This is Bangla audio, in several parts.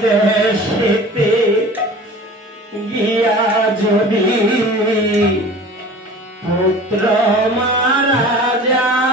বিদেশেতে গিয়া যদি পুত্র মারা যায়,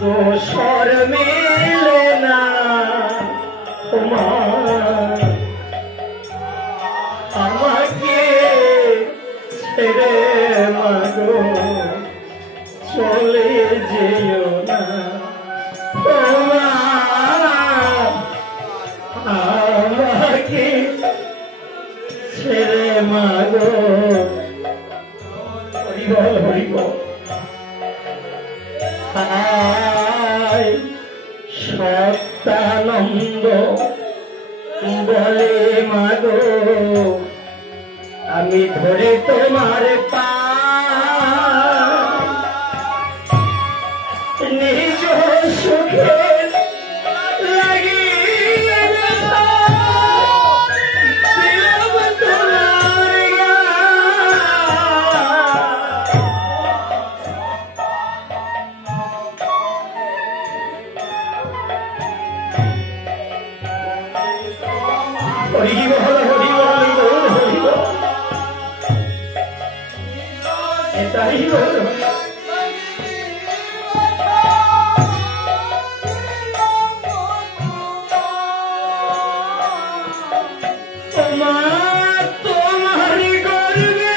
দোসর মিলে না তোমার, আমাকে ছেড়ে মাগো চলে যেও না তোমার, আমাকে ছেড়ে মাগো। হরিবল হরিবল। সত্যানন্দ বলে মাগো আমি ধরে তোমার পা, নিজ সুখে তোমারি গর্বে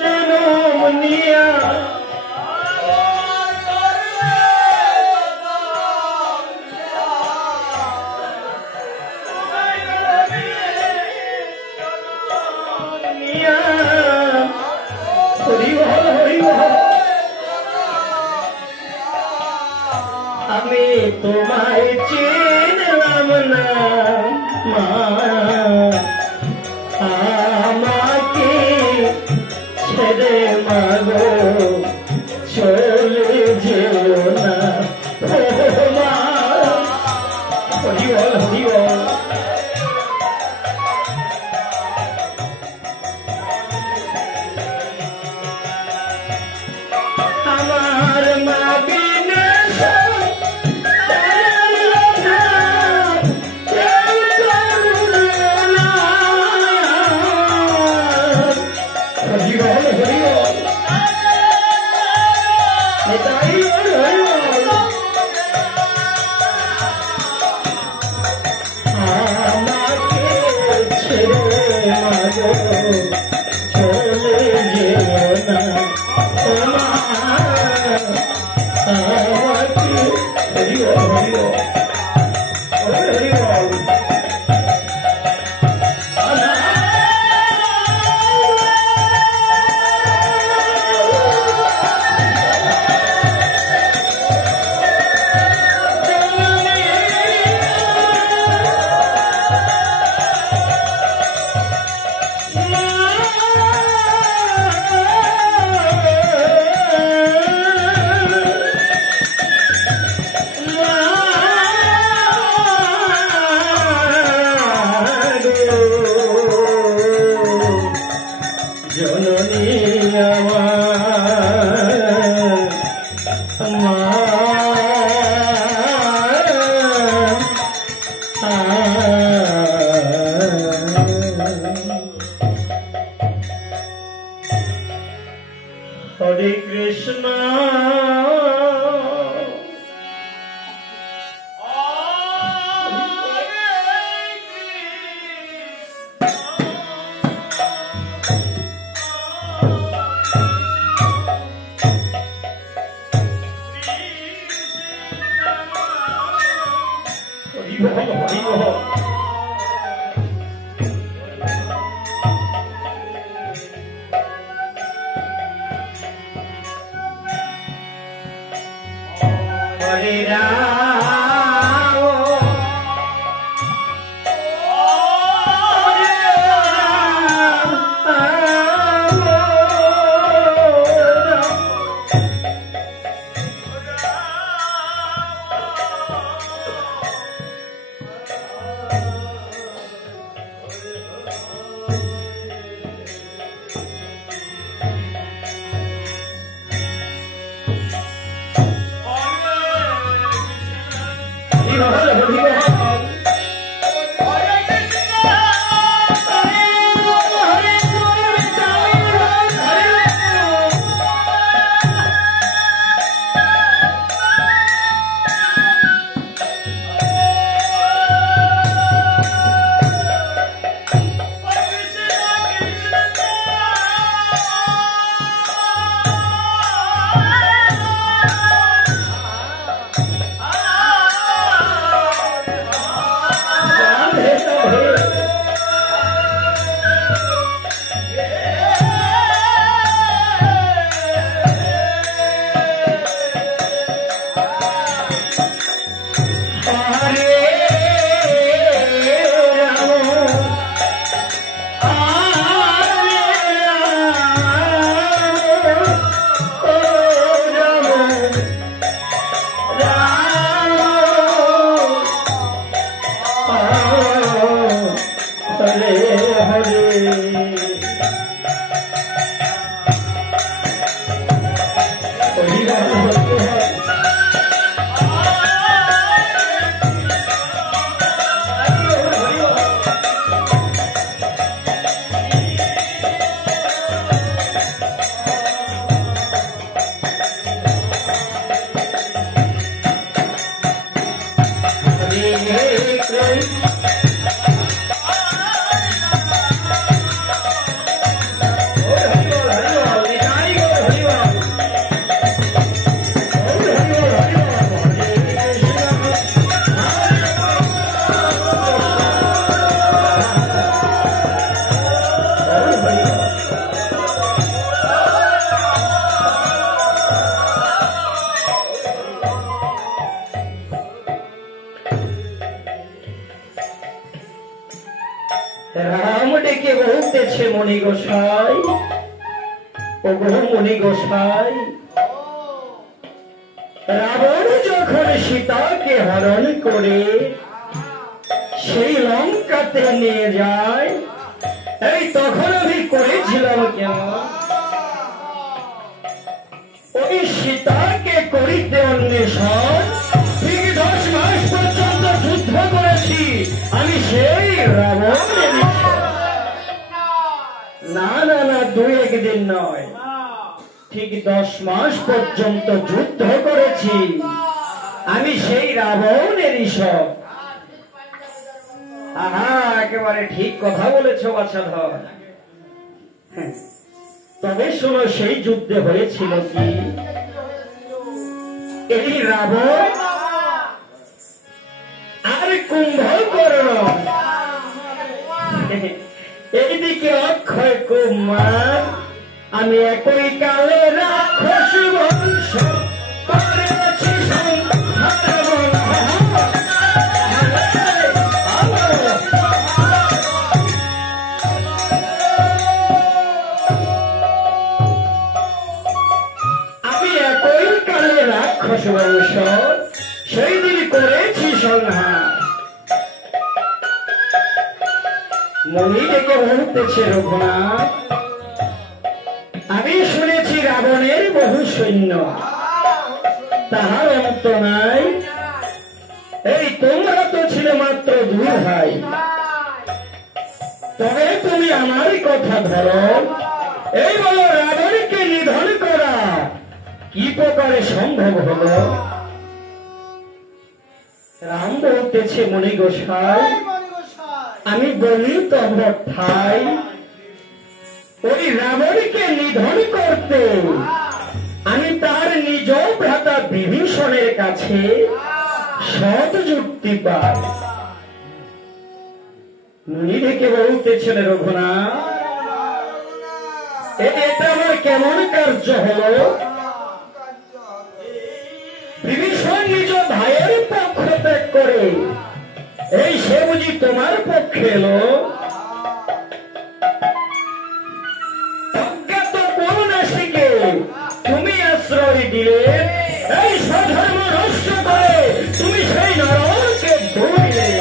জনম নিয়া আমি তোমায় চিনলাম না মা, আমাকে ছেড়ে মাগো চলে যেও না মা। হরিবল হরিবল। আমার মা বিনে Hare Krishna, Hare Rama, Ram ডেকে বলতেছে মণি গোসাই, ও গো মণি গোসাই, রাবণ যখন সীতাকে হরণ করে সেই লঙ্কাতে নিয়ে যায়, এই তখন আমি করেছিলাম কেমন, ওই সীতাকে করিতে অন্বেষণ, ঠিক 10 মাস পর্যন্ত যুদ্ধ করেছি আমি সেই রাবণের। না না না, 2-1 দিন নয়, ঠিক 10 মাস পর্যন্ত যুদ্ধ করেছি আমি সেই রাবণের ঈশ্বর। আহা, একেবারে ঠিক কথা বলেছো বাছাধর। তবে শোনো, সেই যুদ্ধে হয়েছিল কি, এই রাবণ আর কুম্ভকর্ণ, এইদিকে অক্ষয় কুমার, আমি একই কালে রাক্ষস বংশ করেছি সংহার। আমি একই কালে রাক্ষস বংশ সেই দিন করেছি সংহার। মনি ডেকে বলতেছে, রঘুনাথ, আমি শুনেছি রাবণের বহু সৈন্য, তাহার অন্ত নাই। এই তোমরা তো ছিল মাত্র 2 ভাই, তবে তুমি আমার কথা ধরো, এই বলো রাবণকে নিধন করা কি প্রকারে সম্ভব হলো? রাম বলতেছে, মনি গোসাই, আমি বলি তব ঠাই, ওই রাবণকে নিধন করতে আমি তার নিজ ভ্রাতা বিভীষণের কাছে সৎ যুক্তি পাই। মুনি ডেকে বলতেছেন, রঘুনাথ, এটা আমার কেমন কার্য হলো? বিভীষণ নিজ ভাইয়ের পক্ষ ত্যাগ করে এই সে বুঝি তোমার পক্ষে এলো? অজ্ঞাত পৌনাসীকে তুমি আশ্রয় দিলে, এই স্বধর্ম নষ্ট করে তুমি সেই নরকে ডুবিলে।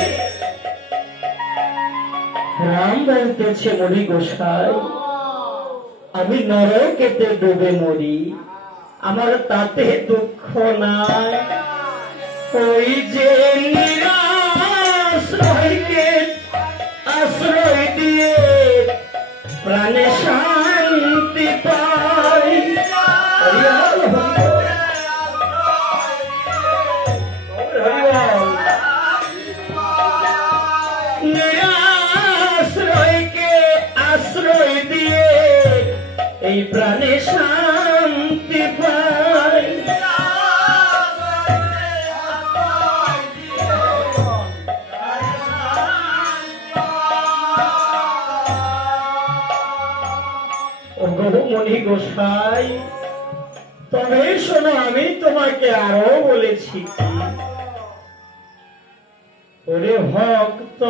রাম বলতেছে, মনি গোসাই, আমি নরকেতে ডুবে মরি, আমার তাতে দুঃখ নাই। ওই যে নিরাশ্রয়কে আশ্রয় দিয়ে প্রাণে শান্তি পাই। নিরাশ্রয়কে আশ্রয় দিয়ে এই প্রাণে শান্তি পাই। মনি গোসাই, তবে শোনো, আমি তোমাকে আরো বলেছি, ওরে ভক্ত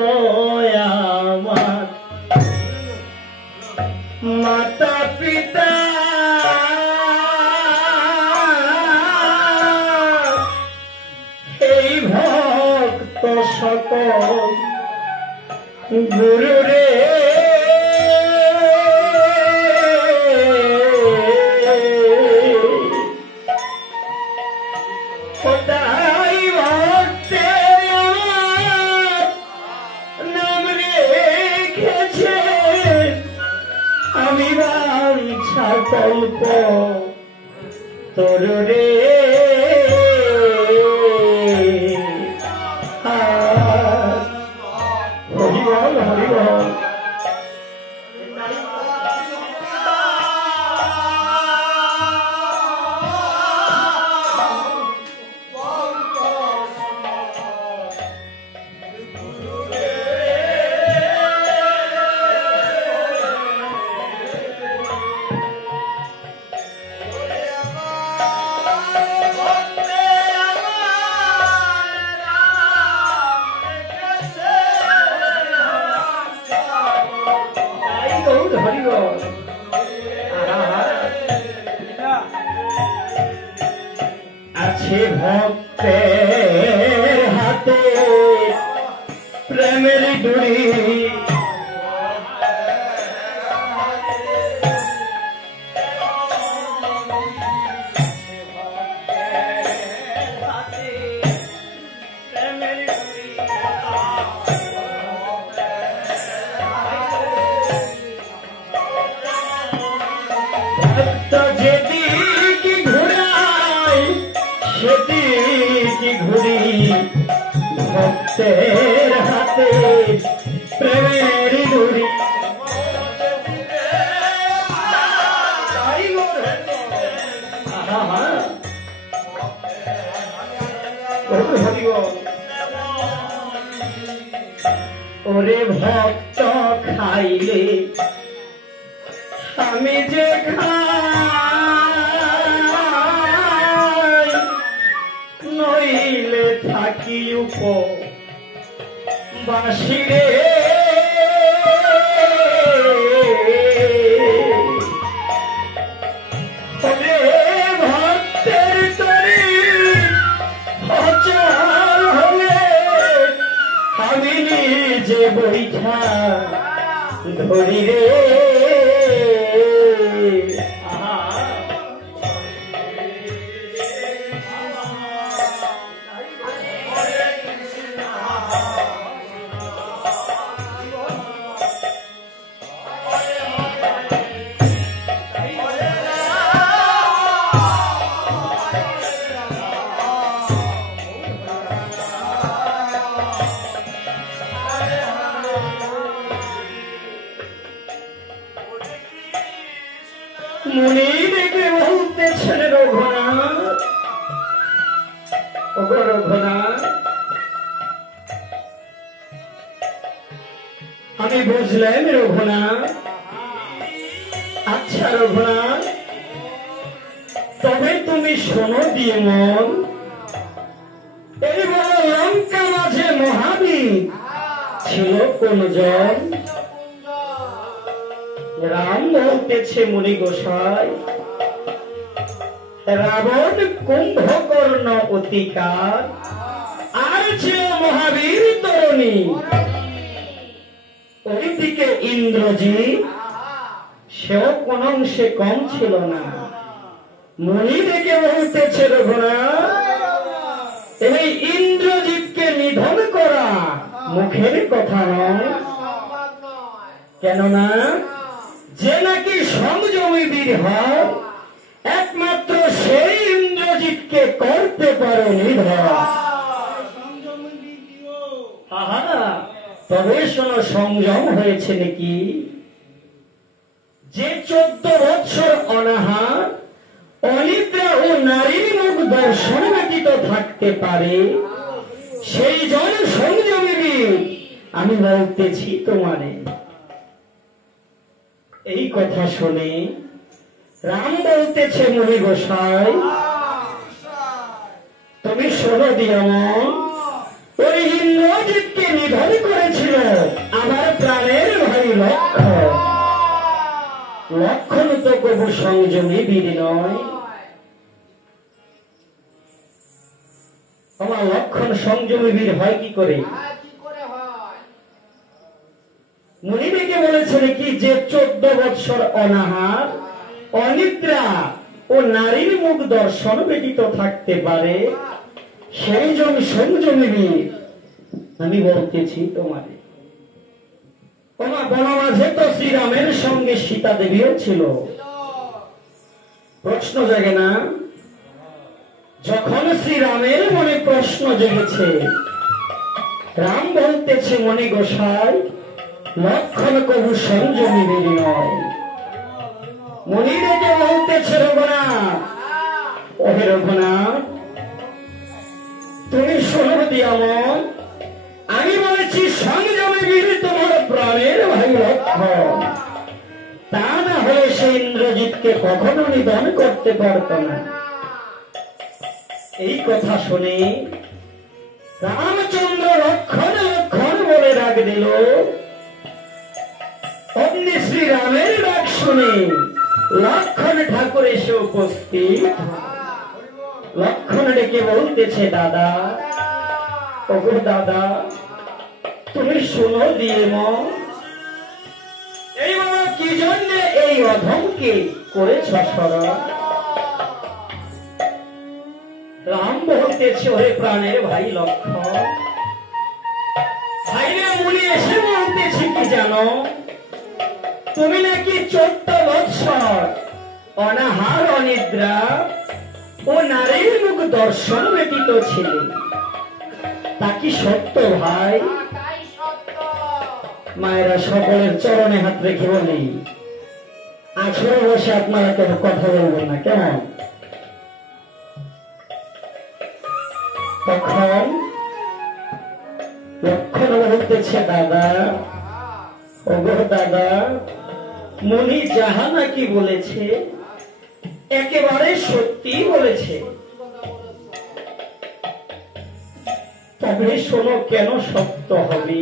আমার মাতা পিতা এই ভক্ত সকল গুরু রে, আমি বাঞ্ছা কল্প তোর রে, হরিবল হরিবল। আছে ভক্তের হাতে প্রেমের ডুরি, যেদিকে ঘুরাই সেদিকে ঘুরি, ভক্তের হাতে প্রেমের ডুরি ওরে ভক্ত খাইলে আমি যে খাই নইলে থাকি উপবাসিরে ওরে ভক্তের তরি অচল হলে আমি নিজে বৈঠা ধরি রে মুনি দেখে বলতেছেন রঘুনাথ ওগো রঘুনাথ আমি বুঝলাম রঘুনাথ আচ্ছা রঘুনাথ তবে তুমি শোনো দিয়ে মন এই বড় লঙ্কা মাঝে মহাবীর ছিল কোন জন রাম বলতেছে মুনি গোসাই রাবণ কুম্ভকর্ণ অতিকার আর ছিল মহাবীর তরুণী ওইদিকে ইন্দ্রজিৎ সেও কোন অংশে কম ছিল না মুনি দেখে বলতেছে রঘুনাথ এই ইন্দ্রজিৎকে নিধন করা মুখের কথা নয় কেননা যে নাকি সংযমী বীর হয় একমাত্র সেই ইন্দ্রজিৎকে করতে পারে নিধন তবে শোনো সংযম হয়েছে নাকি যে 14 বৎসর অনাহার অনিদ্রা ও নারীর মুখ দর্শন ব্যতীত থাকতে পারে সেই জন সংযমী বীর আমি বলতেছি তোমারে এই কথা শুনে রাম বলতেছে মুনি গোসাই তুমি শোনো দিয়ামন ওই ইন্দ্রজিৎকে নিধন করেছিল আমার প্রাণের ভাই লক্ষণ লক্ষণ তো কবু সংযমী বীর নয় আমার লক্ষণ সংযমী বীর হয় কি করে মুনি দেখে বলেছেন কি যে 14 বৎসর অনাহার অনিদ্রা ও নারীর মুখ দর্শন ব্যতীত থাকতে পারে সেই জন সংযমী বীর আমি বলতেছি তোমারে তোমার বনমাঝে তো শ্রীরামের সঙ্গে সীতা দেবীও ছিল প্রশ্ন জাগে না যখন শ্রীরামের মনে প্রশ্ন জেগেছে রাম বলতেছে মুনি গোসাই লক্ষণ কবু সংযমী বীর নয় মুনি দেখে বলতেছে রঘুনাথ ওহে রঘুনাথ তুমি শোনো দিয়ামন আমি বলেছি সংযমী বীর তোমার প্রাণের ভাই লক্ষণ তা না হলে সে ইন্দ্রজিৎকে কখনো নিধন করতে পারত না এই কথা শুনে রামচন্দ্র লক্ষণ লক্ষণ বলে ডাক দিল অমনি শ্রীরামের ডাক শুনে লক্ষণ ঠাকুর এসে উপস্থিত লক্ষণ ডেকে বলতেছে দাদা ওগো দাদা তুমি শোনো দিয়ে মন এই বাবা কি জন্য এই অধমকে করেছ স্মরণ রাম বলতেছে ওরে প্রাণের ভাই লক্ষণ ভাইরা মুনি এসে বলতেছে কি জানো তুমি নাকি 14 বৎসর অনাহার অনিদ্রা ও নারীর মুখ দর্শন ব্যতীত ছিলে তা কি সত্য ভাই মায়েরা সকলের চরণে হাত রেখে বলি, আসরে বসে আপনারা কেন কথা বলবেন না কেমন? তখন লক্ষণ বলতেছে, দাদা, ওগো দাদা, মুনি যাহা নাকি বলেছে একেবারে সত্যি বলেছে। তবে শোনো, কেন সত্য হবে?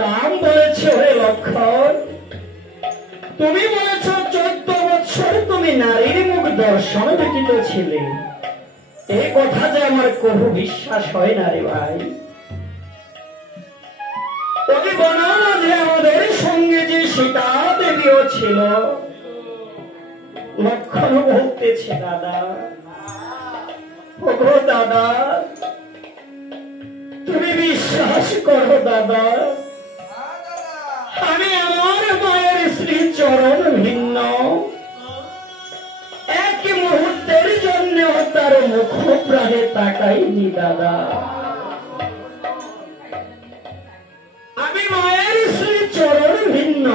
রাম বলেছে, হে লক্ষণ, তুমি বলেছ 14 বৎসর তুমি নারীর মুখ দর্শন ব্যতীত ছিলে। এই কথা যে আমার কবু বিশ্বাস হয় না রে ভাই। ওই বনমাঝে আমাদের সঙ্গে যে সীতা দেবীও ছিল। লক্ষণ বলতেছে, দাদা, ওগো দাদা, তুমি বিশ্বাস করো দাদা, আমি আমার মায়ের শ্রী চরণ ভিন্ন এক মুহূর্তের জন্য তার মুখ প্রাণে তাকাইনি দাদা। আমি মায়ের শ্রী চরণ ভিন্ন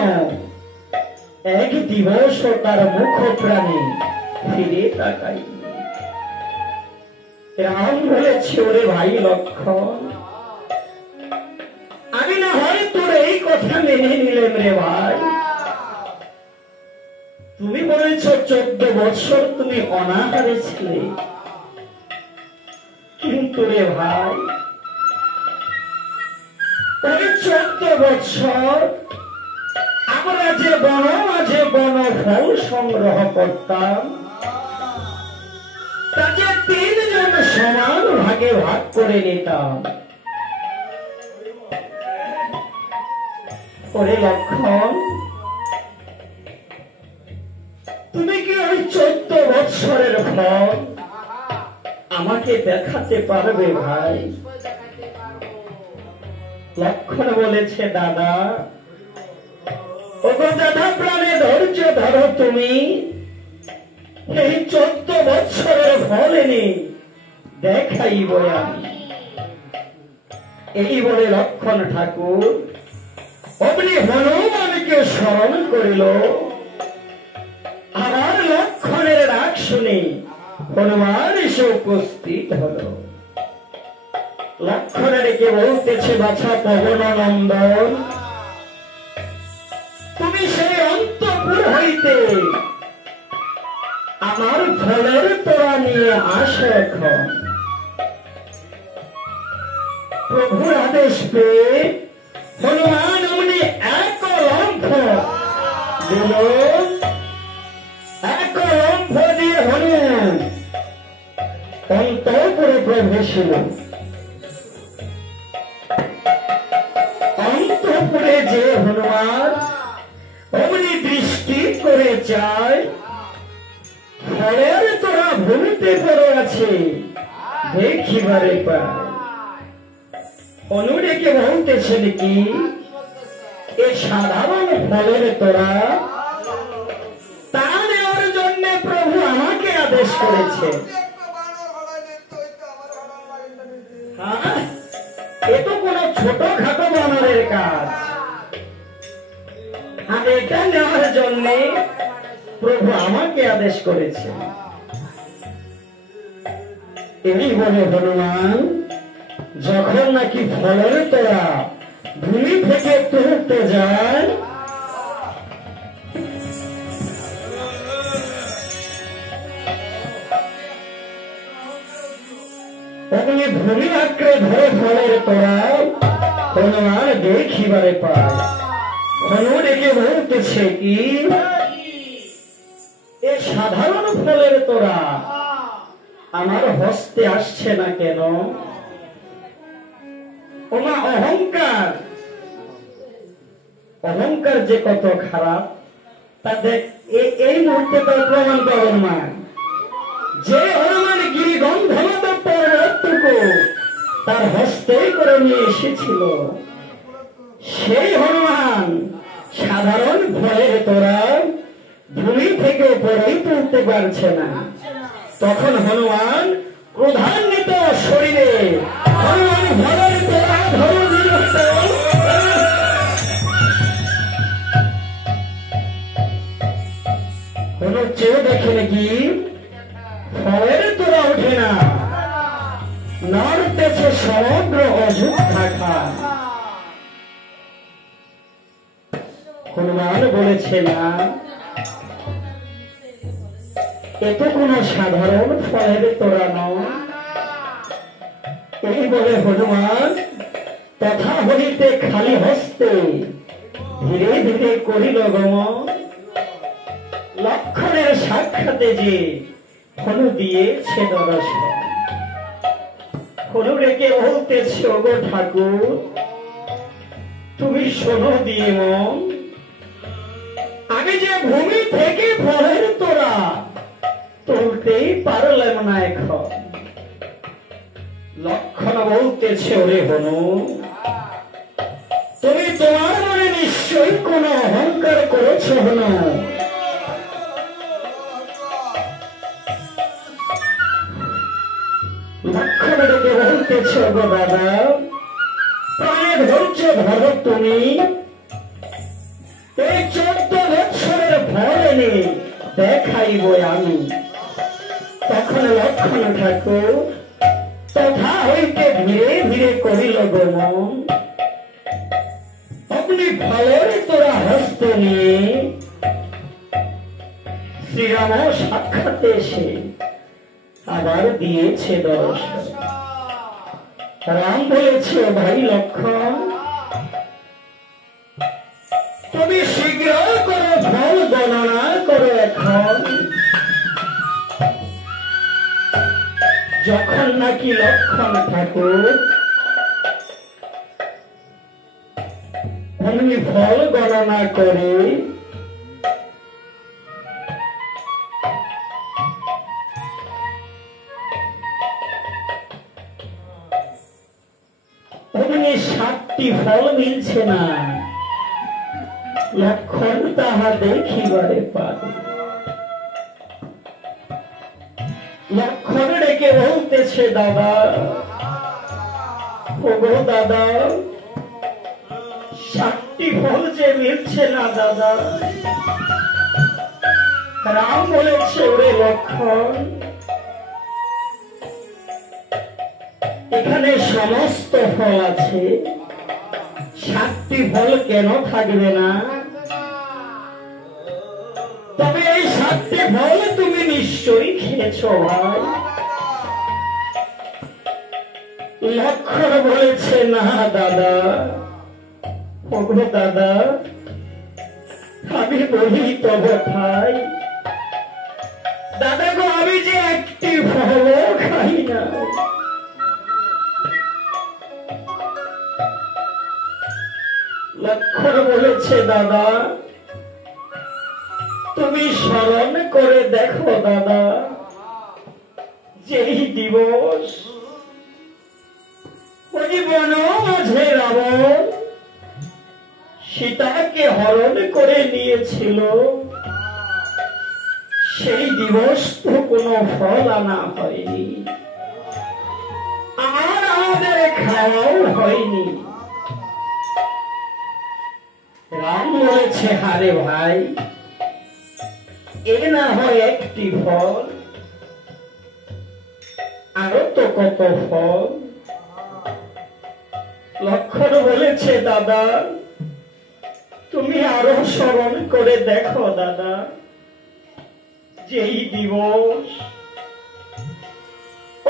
এক দিবস তার মুখ প্রাণে ফিরে তাকাইনি। রাম বলেছে, ওরে ভাই লক্ষণ, আমি না হয় তোর এই কথা মেনে নিলাম রে ভাই। তুমি বলেছ 14 বৎসর তুমি অনাহারে ছিলে, কিন্তু রে ভাই ওই 14 বৎসর আমরা যে বন মাঝে বন ফল সংগ্রহ করতাম, তাকে 3 জন সমান ভাগে ভাগ করে নিতাম। ওরে লক্ষণ, তুমি কি ওই 14 বৎসরের ফল আমাকে দেখাতে পারবে ভাই? লক্ষণ বলেছে, দাদা, ওগো দাদা, প্রাণে ধৈর্য ধরো, তুমি এই 14 বৎসরের ফল এনে দেখাইব আমি। এই বলে লক্ষণ ঠাকুর অমনি হনুমানকে স্মরণ করিল। আমার লক্ষণের ডাক শুনে হনুমান এসে উপস্থিত হল। লক্ষণের কে বলতেছে, বাছা পবন নন্দন, তুমি সেই অন্তপুর হইতে আমার ফলের তোড়া নিয়ে আসো এখন। প্রভুর আদেশ পেয়ে হনুমান অমনি এক লম্ফ দিল। এক লম্ফ দিয়ে হনুমান অন্তঃপুরে প্রবেশিল। অন্তঃপুরে যে হনুমান অমনি দৃষ্টি করে যায়, ফলের তোরা ভূমিতে পড়ে আছে দেখিবারে পায়। অনুরেকে বলতেছে কি, এ সাধারণ ফলের তোরা তা নেওয়ার জন্য প্রভু আমাকে আদেশ করেছে। হ্যাঁ, এ তো কোন ছোটখাটো বানরের কাজ। আর এটা নেওয়ার জন্য প্রভু আমাকে আদেশ করেছে। এই বলে হনুমান যখন নাকি ফলের তোরা ভূমি থেকে তুলতে যায়, তখনই ভূমি আঁকড়ে ধরে ফলের তোরা হনুমান দেখিবারে পায়। হনুমান একে বলতেছে কি, এ সাধারণ ফলের তোরা আমার হস্তে আসছে না কেন? ওমা অহংকার, অহংকার যে কত খারাপ তা দেখ। এই মুহূর্তে তার প্রমাণ পাবেন না। যে হনুমান গিরিগন্ধমত পর্বতটুকু তার হস্তে করে নিয়ে এসেছিল, সেই হনুমান সাধারণ ফলের তোরা ভূমি থেকে পরেই তুলতে পারছে না। তখন হনুমান ক্রোধান্বিত শরীরে হনুমান ফলের তোরা ধরে দিল। কথা হনুমান বলেছে না, এ তো কোনো সাধারণ ফলের তোরা নয়। এই বলে হনুমান তথা হইতে খালি হস্তে ধীরে ধীরে করিল গমন। লক্ষণের সাক্ষাতে যে হনু দিয়েছে দর্শন। হনু রেখে বলতেছে, ওগো ঠাকুর তুমি শোনো দিয়ে মন, আমি যে ভূমি থেকে ফলের তোরা তুলতেই পারলাম না এখন। লক্ষণ বলতেছে, ওরে হনু তুমি তোমার মনে নিশ্চয়ই কোন অহংকার করেছ হনু। লক্ষণ ডেকে বলতেছ, গো দাদা প্রাণে ধৈর্য ধরো তুমি, এই 14 বৎসরের ফল এনে দেখাইব আমি। তখন লক্ষণ ঠাকুর তথা হইতে ধীরে ধীরে করিল গমন। অগ্নি ফলের তোরা হস্ত নিয়ে শ্রীরাম সাক্ষাতে এসে আবার দিয়েছে দর্শন। রাম বলেছে, ভাই লক্ষণ তুমি শীঘ্র করো ফল গণনা করো এখন। যখন নাকি লক্ষণ ঠাকুর অমনি ফল গণনা করে অমনি 7টি ফল মিলছে না। লক্ষণ তাহা দেখিবারে পারে। লক্ষণ ডেকে বলতেছে, দাদা ওগো দাদা 7টি ফল যে মিলছে না দাদা। রাম বলেছে, ওরে লক্ষণ এখানে সমস্ত ফল আছে, 7টি ফল কেন থাকবে না? তবে এই 7টি ফল তুমি নিশ্চয়ই খেয়েছ ভাই। লক্ষণ বলেছে, না দাদা ওগো দাদা আমি বলি তবে ভাই, দাদা গো আমি যে একটি ফল খাই না। লক্ষণ বলেছে, দাদা তুমি স্মরণ করে দেখো দাদা, যেই দিবস ওই বন মাঝে রাবণ সীতাকে হরণ করে নিয়েছিল, সেই দিবস তো কোনো ফল আনা হয়নি, আর আমাদের খাওয়াও হয়নি। রাম বলেছে, হারে ভাই এ না হয় একটি ফল, আরো তো কত ফল। লক্ষণ বলেছে, দাদা তুমি আরো স্মরণ করে দেখো দাদা, যেই দিবস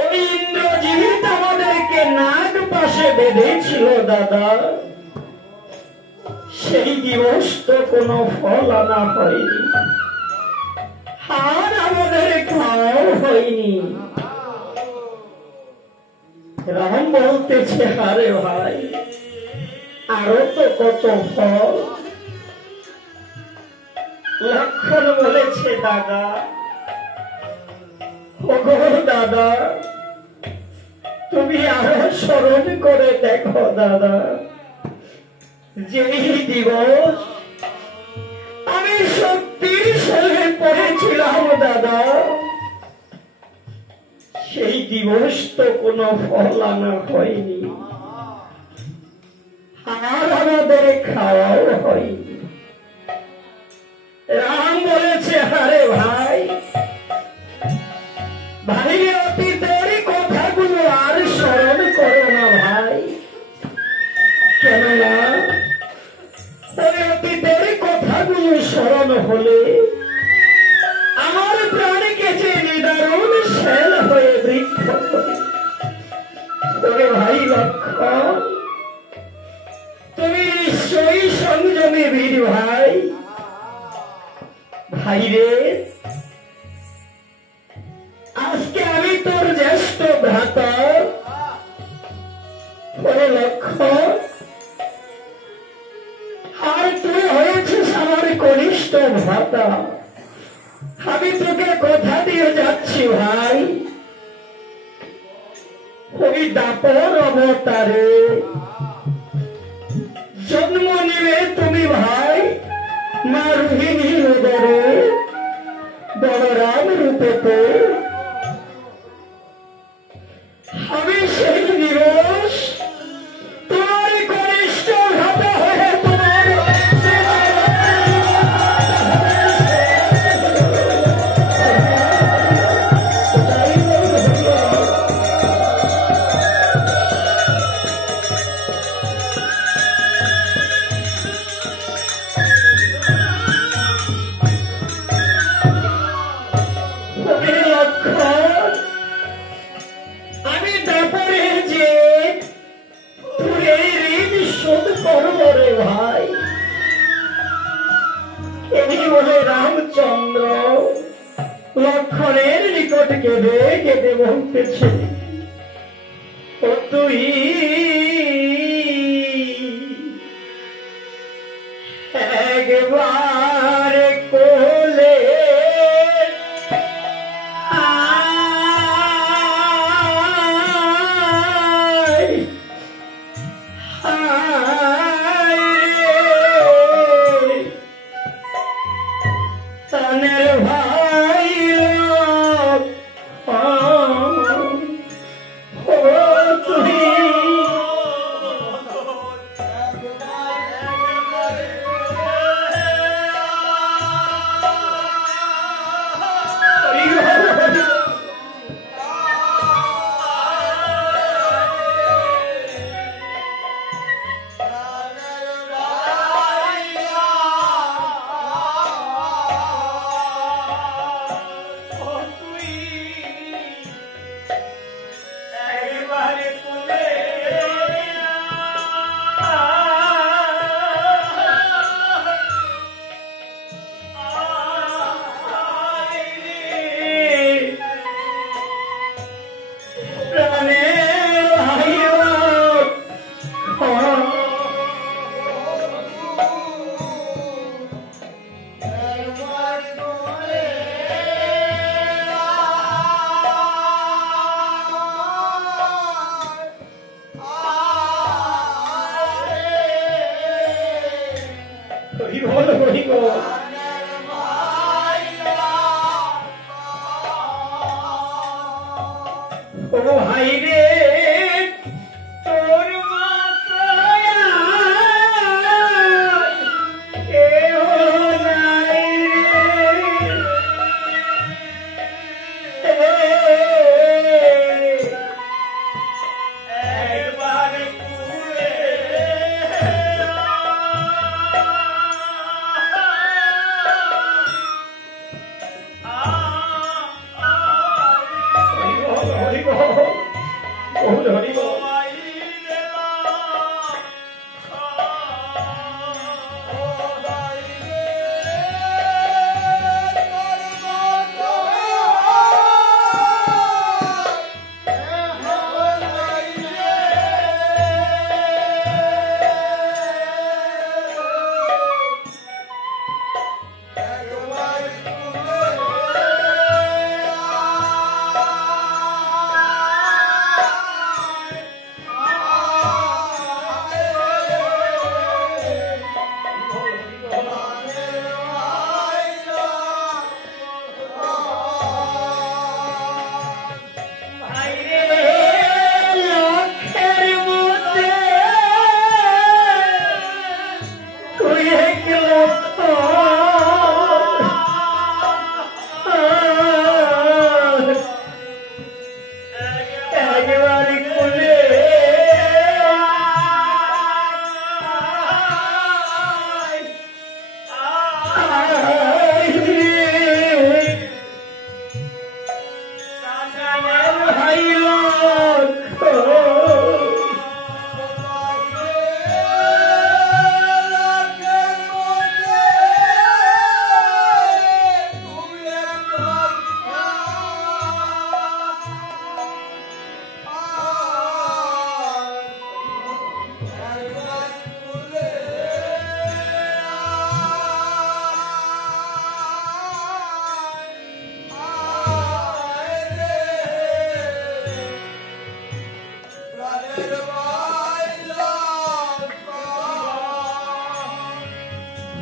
ওই ইন্দ্রজিৎ আমাদেরকে নাগ পাশে বেঁধেছিল দাদা, সেই দিবস তো কোনো ফল আনা হয়নি, আর আমাদের খাওয়াও হয়নি। রাম বলতেছে, আরে ভাই আরো তো কত ফল। লক্ষণ বলেছে, দাদা ওগো দাদা তুমি আরো স্মরণ করে দেখো দাদা, যেই দিবস আমি সত্যির সালে পড়েছিলাম দাদা, সেই দিবস তো কোনো ফল আনা হয়নি, আর আমাদের খাওয়াও হয়নি। রাম বলেছে, আরে ভাই ভাই অতীতের কথাগুলো আর স্মরণ করো না ভাই, কেননা ওই অতীতের কথাগুলো স্মরণ হলে আমার প্রাণীকে যে নিদারুণ শেল হয়ে বৃক্ষ করে। ভাই লক্ষণ, তুমি নিশ্চয়ই সংযমী বীর ভাই। ভাই রে, আজকে আমি তোর জ্যেষ্ঠ ভ্রাতা। ওরে লক্ষণ, আর তুই হয়েছিস আমার কনিষ্ঠ ভ্রাতা। আমি তোকে কথা দিয়ে যাচ্ছি ভাই, ওই দাপর অবতারে জন্ম নেবে তুমি ভাই মা রোহিণীর উদরে বলরাম রূপেতে। আমি সেই দিবস তোমার কনিষ্ঠ ভ্রাতা হয়ে তোমার আমি তারপরে যে তোর এই ঋণ শোধ করবো রে ভাই। এমনি বলে রামচন্দ্র লক্ষণের নিকট কেঁদে কেঁদে বলতেছে, ও তুই একবার কোলে ভাই তুই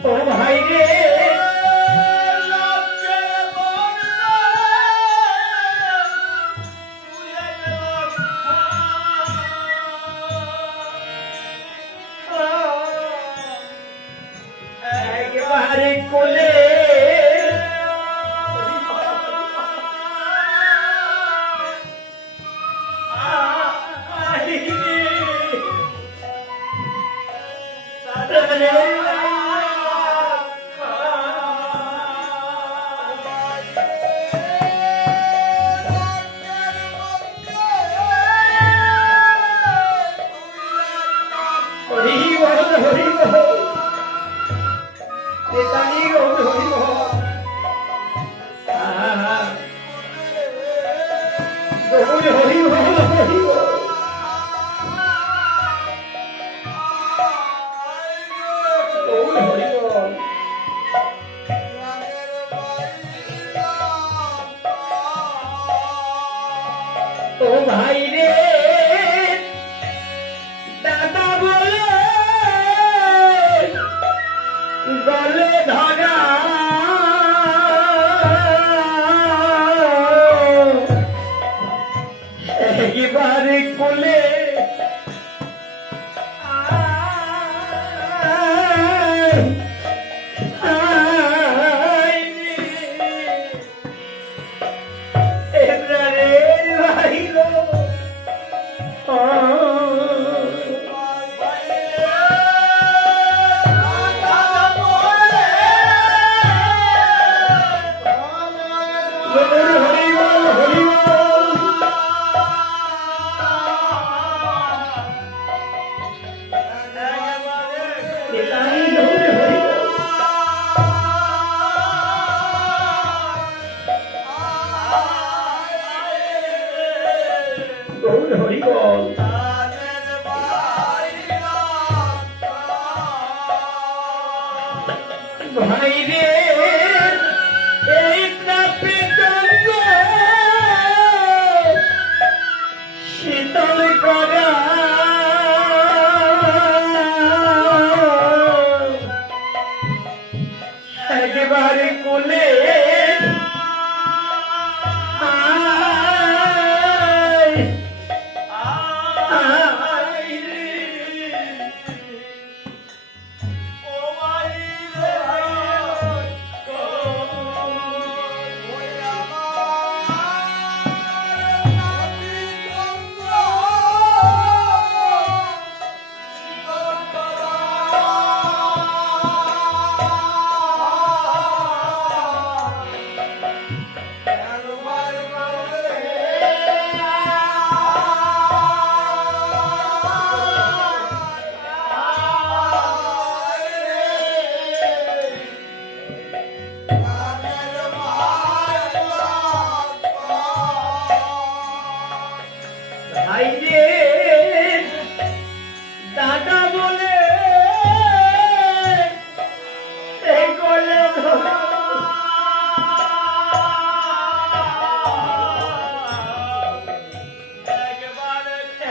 ও ভাই রে একবারে কোলে ও ভাই রে দাদা বলে গলে ধরা এবারে কোলে ভাই রে এই শীতল করা একেবারে কোলে দাদা বলে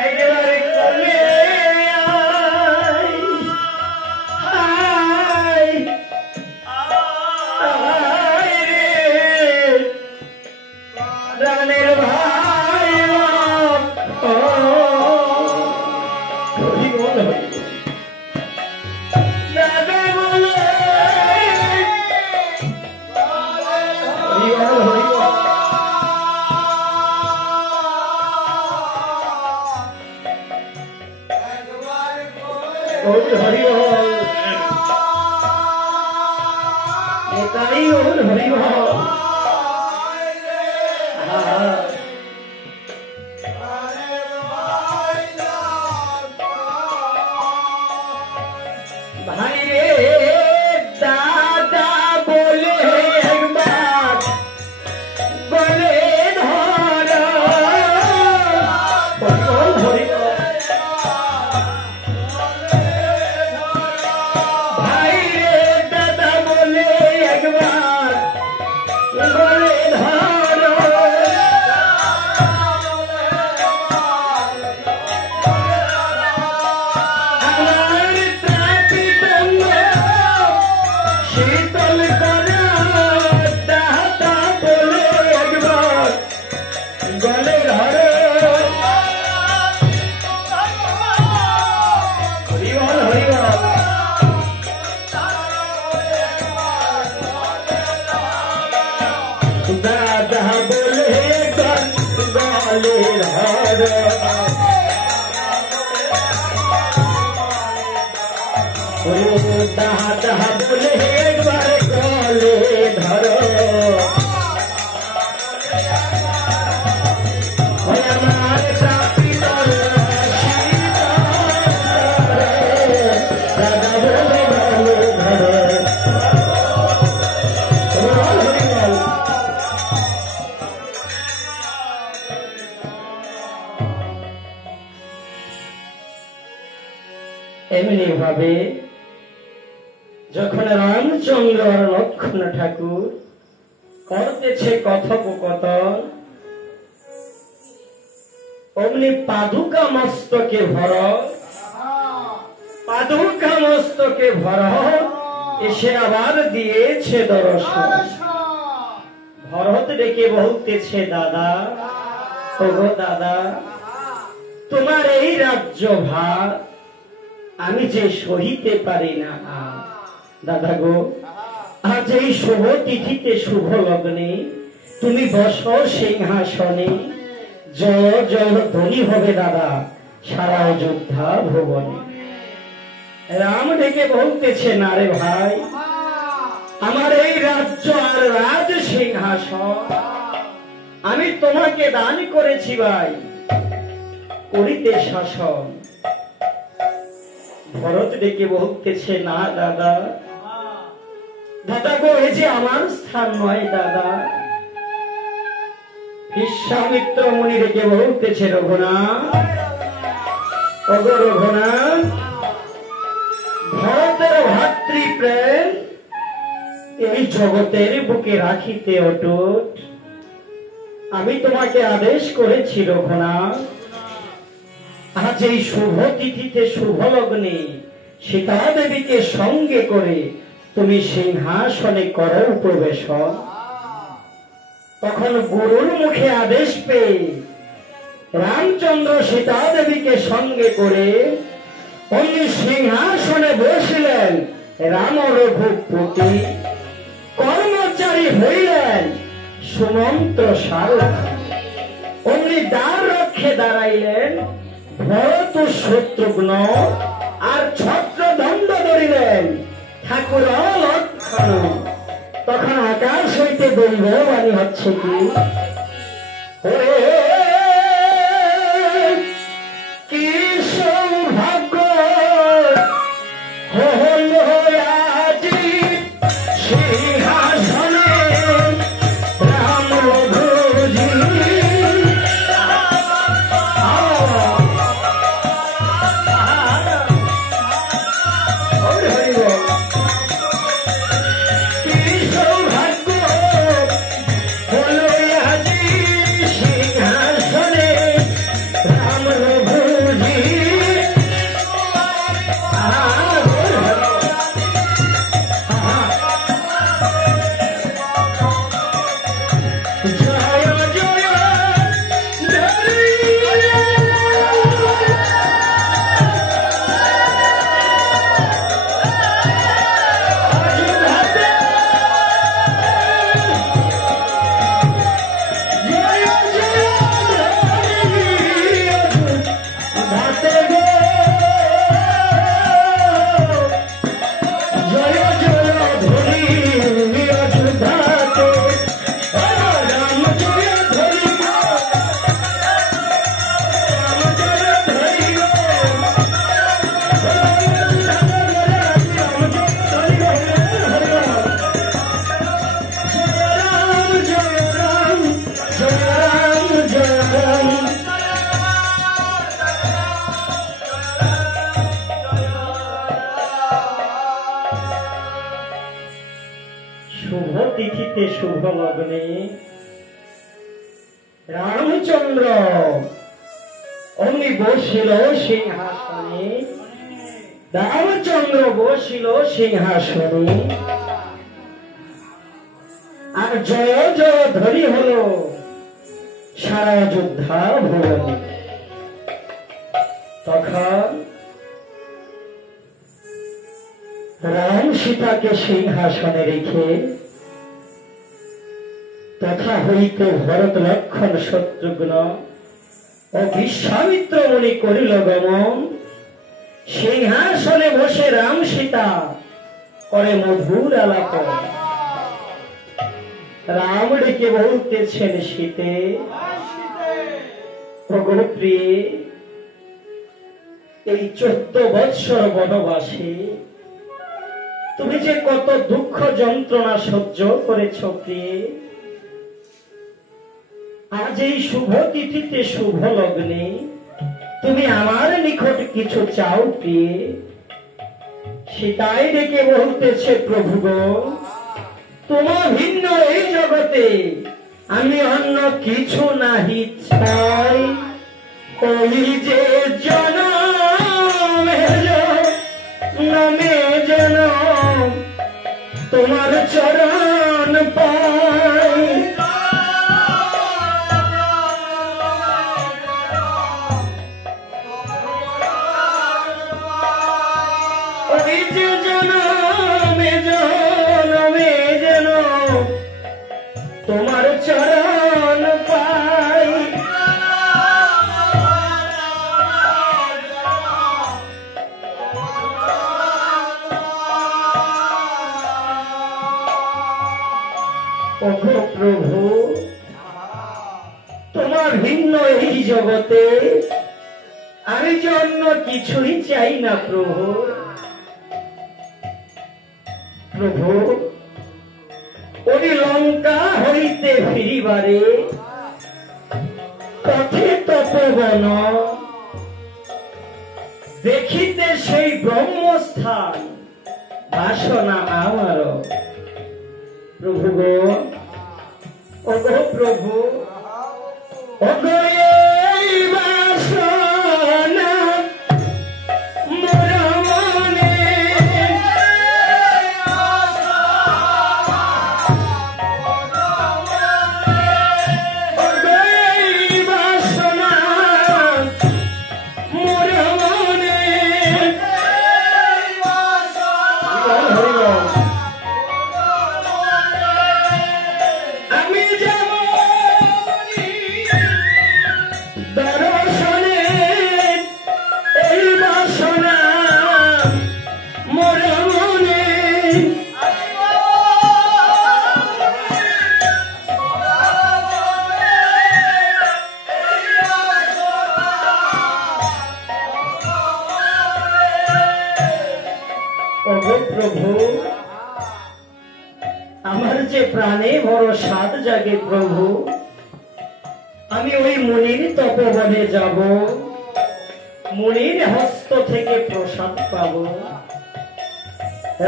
একেবারে কোলে রানের ভাই দাদা বলে হরি হল এটাই হল হরি হল ভাই রে দাদা বলে একবার বলে ধরা ভাই রে দাদা বলে একবার বলে ধরা আমার ও দাদা বলে একবার গলে ধরো, আমার কাপিতর দাদা বলে গলে ধরো। এমনি ভাবে যখন রামচন্দ্র আর লক্ষ্মণ ঠাকুর করতেছে কথোপকথন, অমনি পাদুকা মস্তকে ভর এসে আবার দিয়েছে দর্শন। ভরত ডেকে বলতেছে, দাদা ওগো দাদা, তোমার এই রাজ্য ভার আমি যে সহিতে পারি না। দাদা গো, আজ এই শুভ তিথিতে শুভ লগ্নে তুমি বসো সিংহাসনে, জয় জয় ধ্বনি হবে দাদা সারা অযোধ্যা ভুবনে। রাম ডেকে বলতেছে, না রে ভাই, আমার এই রাজ্য আর রাজ সিংহাসন আমি তোমাকে দান করেছি ভাই, করিতে শাসন। ভরত ডেকে বলতেছে, না দাদা, দাদা গো, এই যে আমার স্থান নয় দাদা। বিশ্বামিত্র মুনি ডেকে বলতেছে, রঘুনাথ ওগো রঘুনাথ, ভরতের ভাতৃপ্রেম এই জগতের বুকে রাখিতে অটুট। আমি তোমাকে আদেশ করেছি রঘুনাথ, আজ এই শুভ তিথিতে শুভ লগ্নে সীতা দেবীকে সঙ্গে করে তুমি সিংহাসনে করো প্রবেশন। তখন গুরুর মুখে আদেশ পেয়ে রামচন্দ্র সীতা দেবীকে সঙ্গে করে অমনি সিংহাসনে বসিলেন। রাম রঘুপতি কর্মচারী হইলেন সুমন্ত্র সারথি। অমনি দ্বার রক্ষে দাঁড়াইলেন ভরত শত্রুঘ্ন, আর ছত্র দণ্ড ধরিলেন ঠাকুর লক্ষ্মণ। তখন আকাশ হইতে দৈব বাণী হচ্ছে কি, কি সৌভাগ্য হল আজি সিংহাসনে রাম রঘুজি। শুভ তিথিতে শুভ লগ্নে রামচন্দ্র অমনি বসিল সিংহাসনে। রামচন্দ্র বসিল সিংহাসনে, আর জয় জয় ধ্বনি হল সারা অযোধ্যা ভুবনে। তখন রাম সীতাকে সিংহাসনে রেখে তথা হইতে ভরত লক্ষ্মণ শত্রুঘ্ন ও বিশ্বামিত্র মুনি করিল গমন। সিংহাসনে বসে রাম সীতা করে মধুর আলাপ। রাম ডেকে বলতেছেন, সীতে প্রিয়ে, এই 14 বৎসর বনবাসে তুমি যে কত দুঃখ যন্ত্রণা সহ্য করেছ প্রিয়ে, আজ এই শুভ তিথিতে শুভ লগ্নে তুমি আমার নিকট কিছু চাও প্রিয়ে। সীতাই ডেকে বলতেছে, প্রভু গো, তোমার ভিন্ন এই জগতে আমি অন্য কিছু নাহি চাই। ওই যে জনমে জনম তোমার চরণ পাই। ওই যে জনমে জনমে জনম তোমার চরণ পাই। ওগো প্রভু, তোমার ভিন্ন এই জগতে আমি যে অন্য কিছুই চাই না প্রভু। প্রভু, ওই লঙ্কা হইতে ফিরিবারে পথে তপবন দেখিতে সেই ব্রহ্মস্থান বাসনা আমার। প্রভু গো, ওগো প্রভু, ওগো এই বাসনা মোর মনে, ওগো এই বাসনা মোর মনে। আমি দর্শনে এই বাসনা মোর মনে। ওগো প্রভু, আমার যে প্রাণে বড় স্বাদ জাগে প্রভু, আমি ওই মুনির তপবনে যাব, মুনির হস্ত থেকে প্রসাদ পাব।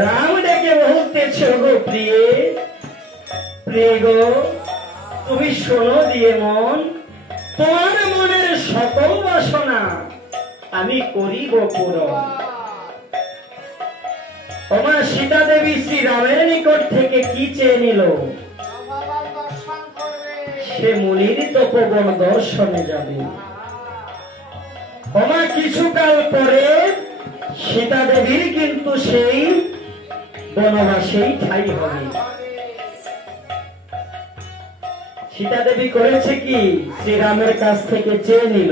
রাম ডেকে বলতেছে, গো প্রিয়ে, প্রিয় গো, তুমি শোনো দিয়ে মন, তোমার মনের সকল বাসনা আমি করিব পূরণ। ওমা সীতা দেবী শ্রী রামের নিকট থেকে কি চেয়ে নিল? সে মুনির তপবন দর্শনে যাবে। ওমা কিছুকাল পরে সীতা দেবীর কিন্তু সেই বনবাসেই ঠাই হবে। সীতা দেবী করেছে কি? শ্রীরামের কাছ থেকে চেয়ে নিল।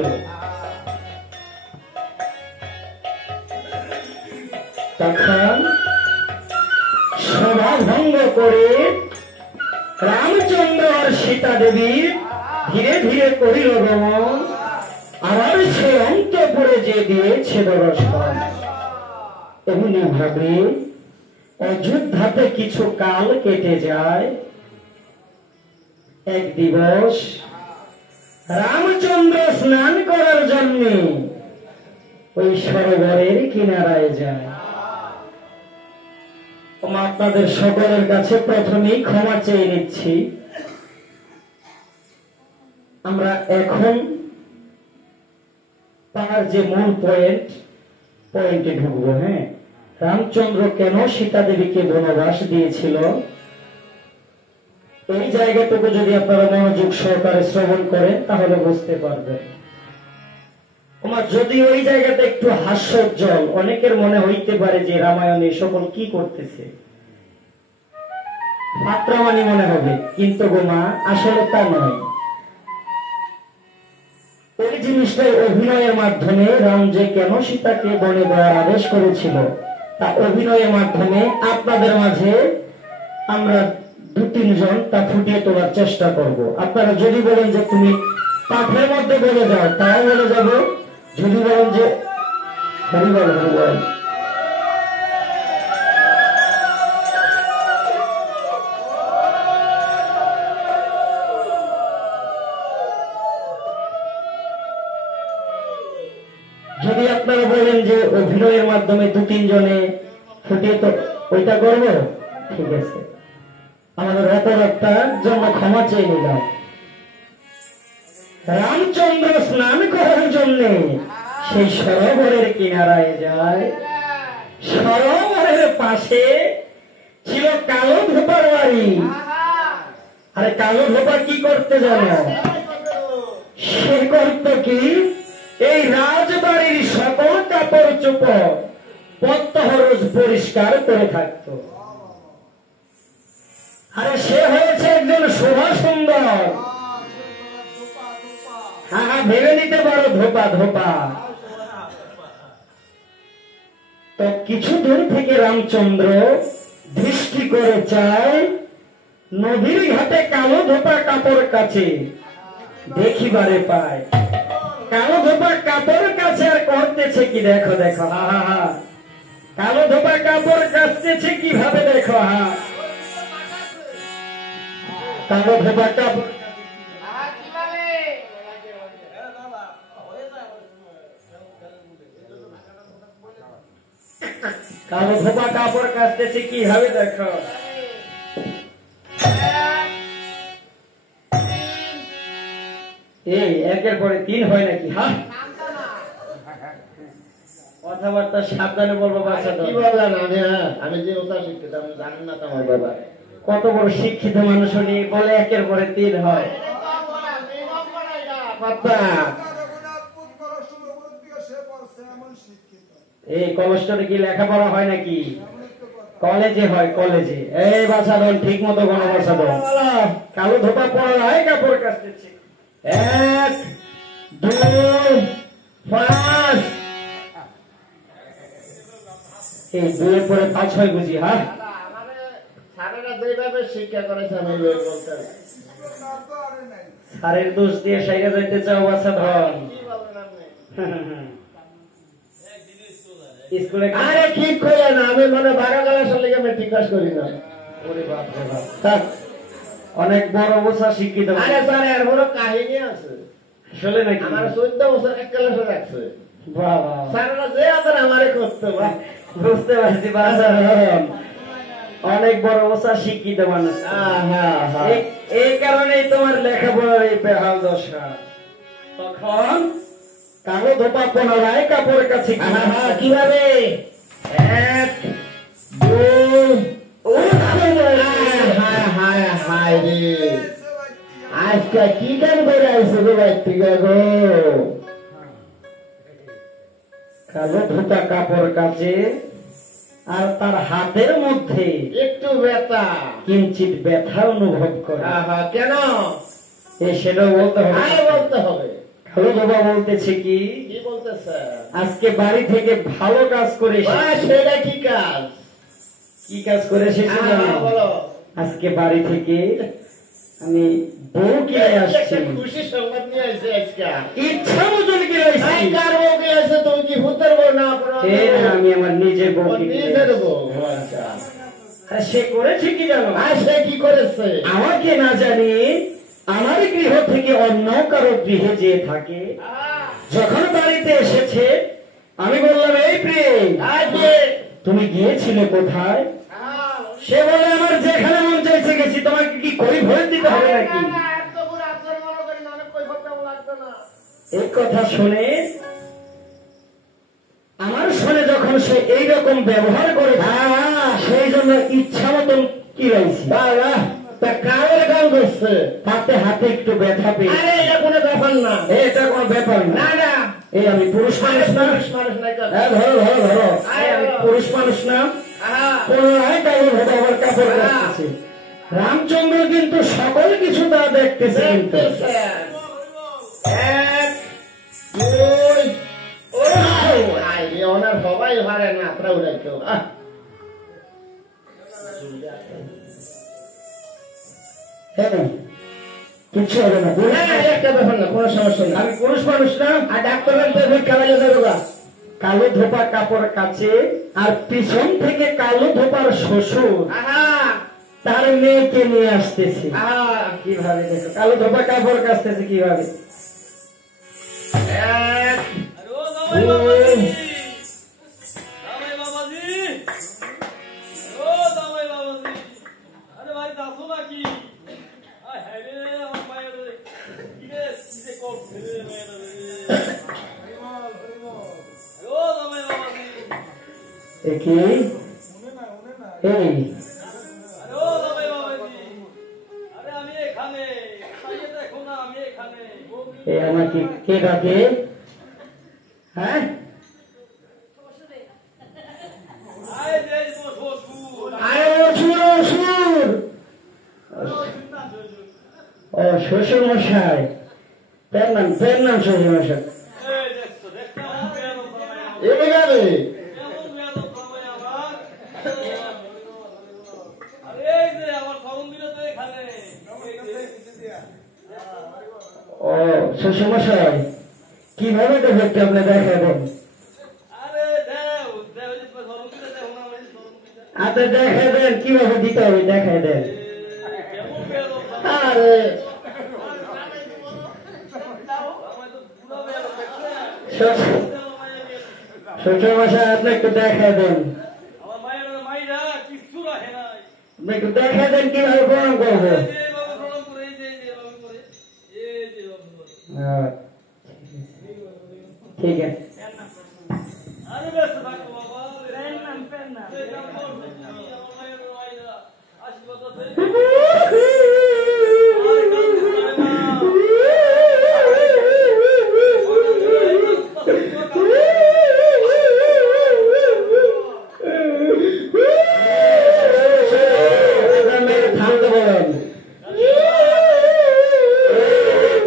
তখন সভা ভঙ্গ করে রামচন্দ্র আর সীতা দেবী ধীরে ধীরে করিল গমন। আবার সে অন্তঃপুরে যে দিয়েছে দর্শন। এমনি ভাবে অযোধ্যাতে কিছু কাল কেটে যায়। এক দিবস রামচন্দ্র স্নান করার জন্য ওই সরোবরের কিনারায় যায়। আপনাদের সকলের কাছে প্রথমেই ক্ষমা চেয়ে নিচ্ছি। আমরা এখন তার যে মূল পয়েন্টে ঢুকবো। হ্যাঁ, রামচন্দ্র কেন সীতা দেবীকে বনবাস দিয়েছিল, এই জায়গাটুকু যদি আপনারা মনোযোগ সহকারে শ্রবণ করেন তাহলে বুঝতে পারবেন। যদি ওই জায়গাটা একটু হাস্যোজ্জ্বল, অনেকের মনে হইতে পারে যে রামায়ণে সকল কি করতেছে, ফাত্রামানি মনে হবে, কিন্তু গোমা আসলে তা নয়। ওই জিনিসটাই অভিনয়ের মাধ্যমে রাম যে কেন সীতাকে বনে দেওয়ার আদেশ করেছিল তা অভিনয়ের মাধ্যমে আপনাদের মাঝে আমরা 2-3 জন তা ফুটিয়ে তোলার চেষ্টা করব। আপনারা যদি বলেন যে তুমি পাঠের মধ্যে বলে যাও তাও বলে যাব, যদি বলেন যে হরিবল হরিবল। যদি আপনারা বলেন যে অভিনয়ের মাধ্যমে 2-3 জনে ফুটিয়ে তো ওইটা করবো, ঠিক আছে। আমাদের অপরাধটার জন্য ক্ষমা চেয়ে নিলাম। রামচন্দ্র স্নান করার জন্য সেই সরোবরের কিনারায় যায়। সরোবরের পাশে ছিল কালো ধোপার বাড়ি। আরে কালো ধোপা কি করতে জানো? সে করত কি, এই রাজবাড়ির সকল কাপড় চোপড় প্রত্যহ রোজ পরিষ্কার করে থাকত। আরে সে হয়েছে একজন শোভা সুন্দর। হ্যাঁ, ভেবে নিতে পারো ধোপা ধোপা। তো কিছু দূর থেকে রামচন্দ্র দৃষ্টি করে চায় নদীর ঘাটে কালো ধোপা কাপড় কাছে দেখিবারে পায়। কালো ধোপা কাপড় কাছে আর করতেছে কি দেখো দেখো, হা হা হা। কালো ধোপা কাপড় কাচতেছে কিভাবে দেখো, হা। কালো ধোপা কাপড় কালো ধোপা কাপড় কাচতেছে কিভাবে দেখো। এই 1-এর পরে 3 হয় নাকি? হ্যাঁ, কথাবার্তা সাবধানে বলবো বাচ্চা। কি বললেন? আমি যে ওটা শিক্ষিত আমি জানি না তো আমার বাবা। কত বড় শিক্ষিত মানুষ উনি, বলে 1-এর পরে 3 হয়। এই কলেজটা কি লেখাপড়া হয় নাকি? কলেজে হয়, কলেজে। এই বাছাদন ঠিক মতো গণবাছাদন। কালো ধোপা পড়া হয় কাপড় কাচতেছে। 1, 2, 5। এই 2-এর পরে 5 হয় বুঝি? হ্যাঁ, স্যারেরা যেভাবে শিক্ষা করেছে আমি বলতে স্যারের দোষ দিয়ে সাইরা যাইতে চাও বাছাদন? স্কুলে আরে ঠিক করে না, আমি মানে 12 ক্লাসের লেগে মেট্রিক পাস করি না। ওরে বাপ রে বাপ, থাক। অনেক বড় অবস্থা শিক্ষিত। আরে স্যার এর বড় কাহিনী আছে আসলে নাকি? আমার 14 বছর এক ক্লাসে রাখছে। বাবা, স্যাররা যে আদর আমারে করতে ভাই। বুঝতে পারছি বাছাদন অনেক বড় অবস্থা শিক্ষিত মানুষ। এই কারণেই তোমার লেখাপড়ার এই বেহাল দশা। তখন কালো ধোপা পুনরায় কাপড় কাছে কিভাবে 1, 2, হায় রে আজকে কি কাম করে আইসে গো ভাই থেকে গো। কালো ধোপা কাপড় কাছে আর তার হাতের মধ্যে একটু ব্যথা, কিঞ্চিত ব্যথা অনুভব করে। কেন সেটাও বলতে হবে। বলতে হবে। কালো ধোপা বলতেছে কি, কি বলতেছে? আজকে বাড়ি থেকে ভালো কাজ করে সেটা কি কাজ? কি কাজ করে এসেছি জানো? বলো। আজকে বাড়ি থেকে আমি বউ কিনে আসছি। খুশি সংবাদ নিয়ে আসছে আজকে। ইচ্ছা মতন কিনে আসছি। কার বউ কিনে আসছে? তুমি কি ভূতের বউ না? আমি আমার নিজের বউ। নিজের বউ? সে করেছে কি জানো? সে কি করেছে? আমাকে না জানি আমার গৃহ থেকে অন্য কারো গৃহে যেয়ে থাকে। যখন বাড়িতে এসেছে আমি বললাম, এই প্রেম তুমি গিয়েছিলে কোথায়? সে বলে, আমার যেখানে মন চাইছে গেছি। তোমাকে কি কই ভোট দিতে হবে নাকি? এই কথা শুনে আমার শুনে যখন সে এইরকম ব্যবহার করে, সেই জন্য ইচ্ছা মতন কি রয়েছে। কারের গান করছে তাতে হাতে একটু ব্যথা পেয়ে। এটা কোনো ব্যাপার না, এটা কোনো ব্যাপার না। না এই আমি পুরুষ মানুষ না। ধরো ধরো ধরো, আমি পুরুষ মানুষ না। পুনরায় কালো ধোপা আবার কাপড় কাচতেছে। রামচন্দ্র কিন্তু সকল কিছু তা দেখতেছে। কিন্তু 1, হাতরা উড়াইছো হ্যাঁ কিছু হবে না বলে একটা ব্যাপার না কোনো সমস্যা নেই আমি পুরুষ মানুষ না আর ডাক্তারের তো কামাইলে যাবো গা কালো ধোপা কাপড় কাছে আর পিছন থেকে কালো ধোপার শ্বশুর আহা তার মেয়েকে নিয়ে আসতেছে আহা কিভাবে দেখো কালো ধোপা কাপড় কাচতেছে কিভাবে এক अरे ओ दामाई बाबाजी ओ दामाई बाबाजी अरे भाई दासो ना की आ हेरे और मायर किरे किसे को फिरे मायर ओ दामाई बाबाजी একে এই अरे ओ दामाई बाबाजी अरे আমি এখানে সাইয়ে দেখো না আমি এখানে এই আমাকে কে ডাকে হ্যাঁ আয় যে বসু আরে অসুর অসুর ও শ্বশুর মশাই পেন নাম শ্বশুর মশাই এই দেখছো দেখছো বেয়াদব বানায় এবে যাবে কেমন বেয়াদব বানায় আমার আরে এই যে আমার ফর্ম দিলে তো এখানে ও শ্বশুর মশাই কিভাবে দেখতে আপনি দেখাবেন আরে দেও দেও যে ফর্ম দিলে দেও না আমি ফর্ম দিলে আপনি দেখাবেন কিভাবে দিতে হবে দেখাই দেন কেমন বেয়াদব বানায় আরে আমার তো পুরো বেয়াদব দেখছে শ্বশুর মশাই আপনি একটু দেখাই দেন আমার মায়ের মাইরা কিছু রাখে নাই আপনি একটু দেখাই দেন কিভাবে প্রণাম করবো এই যে বাবা প্রণাম করে এই যে বাবা করে এই যে বাবা করে ঠিক আছে আরে ব্যস্ত থাকো বাবা পেন না এই কাম করছো তুমি আমার মায়ের মাইরা আশীর্বাদ আছে আরে কাম করে না আপনার মেয়ে থামতে বলেন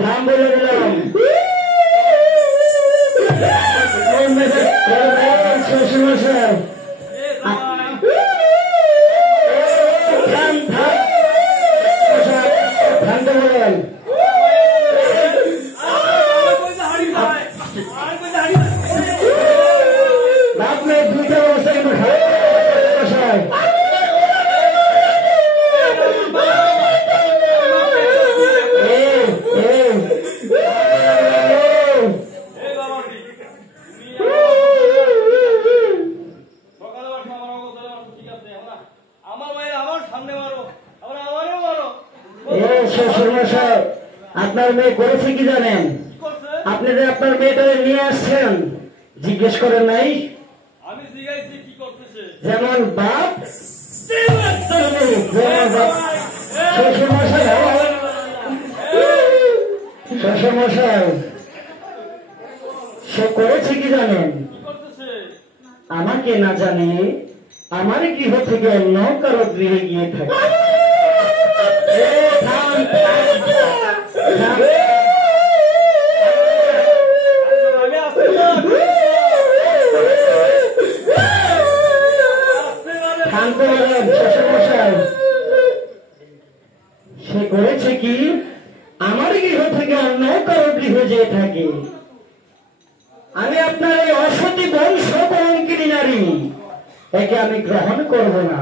থাম বলে দিলাম শ্বশুর মশাই এই জামাই থামতে বলেন আপনি দুইটা অবস্থা কিন্তু মশাই শ্বশুর মশাই আপনার মেয়ে করেছে কি জানেন আপনি যে আপনার মেয়েটাকে নিয়ে আসছেন জিজ্ঞেস করেন নাই আমি জিজ্ঞাসি কি করতেছে যেমন বাপ যেমন বাপ শ্বশুর মশাই শ্বশুর মশাই সে করেছে কি জানেন কি করতেছে আমাকে না জানে আমার গৃহ থেকে অন্য কারো গৃহে গিয়ে থাকে থাম, থাম। আমি আসতে না শান্ত হলেন শ্বশুরমশাই। সে করেছে কি আমার গৃহ থেকে অন্য কারো গৃহে যেয়ে থাকে। আমি আপনার এই অসতী বংশ কলঙ্কিনী নারী একে আমি গ্রহণ করব না।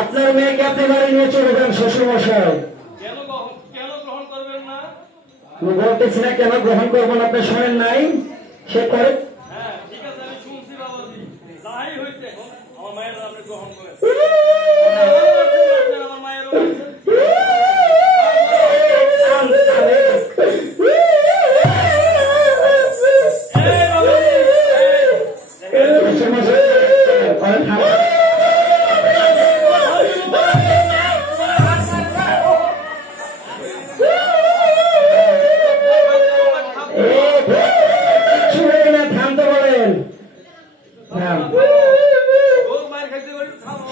আপনার মেয়েকে আপনি বাড়ি নিয়ে চলে যান শ্বশুরমশাই। কেন গ্রহণ করবেন না? আমি বলতেছি না কেন গ্রহণ করবো না, আপনি শোনেন নাই? সে করে হ্যাঁ ঠিক আছে, আমি শুনছি বাবাজি, যাই হয়েছে আমার মায়ের আপনি গ্রহণ করেন। আমার মায়ের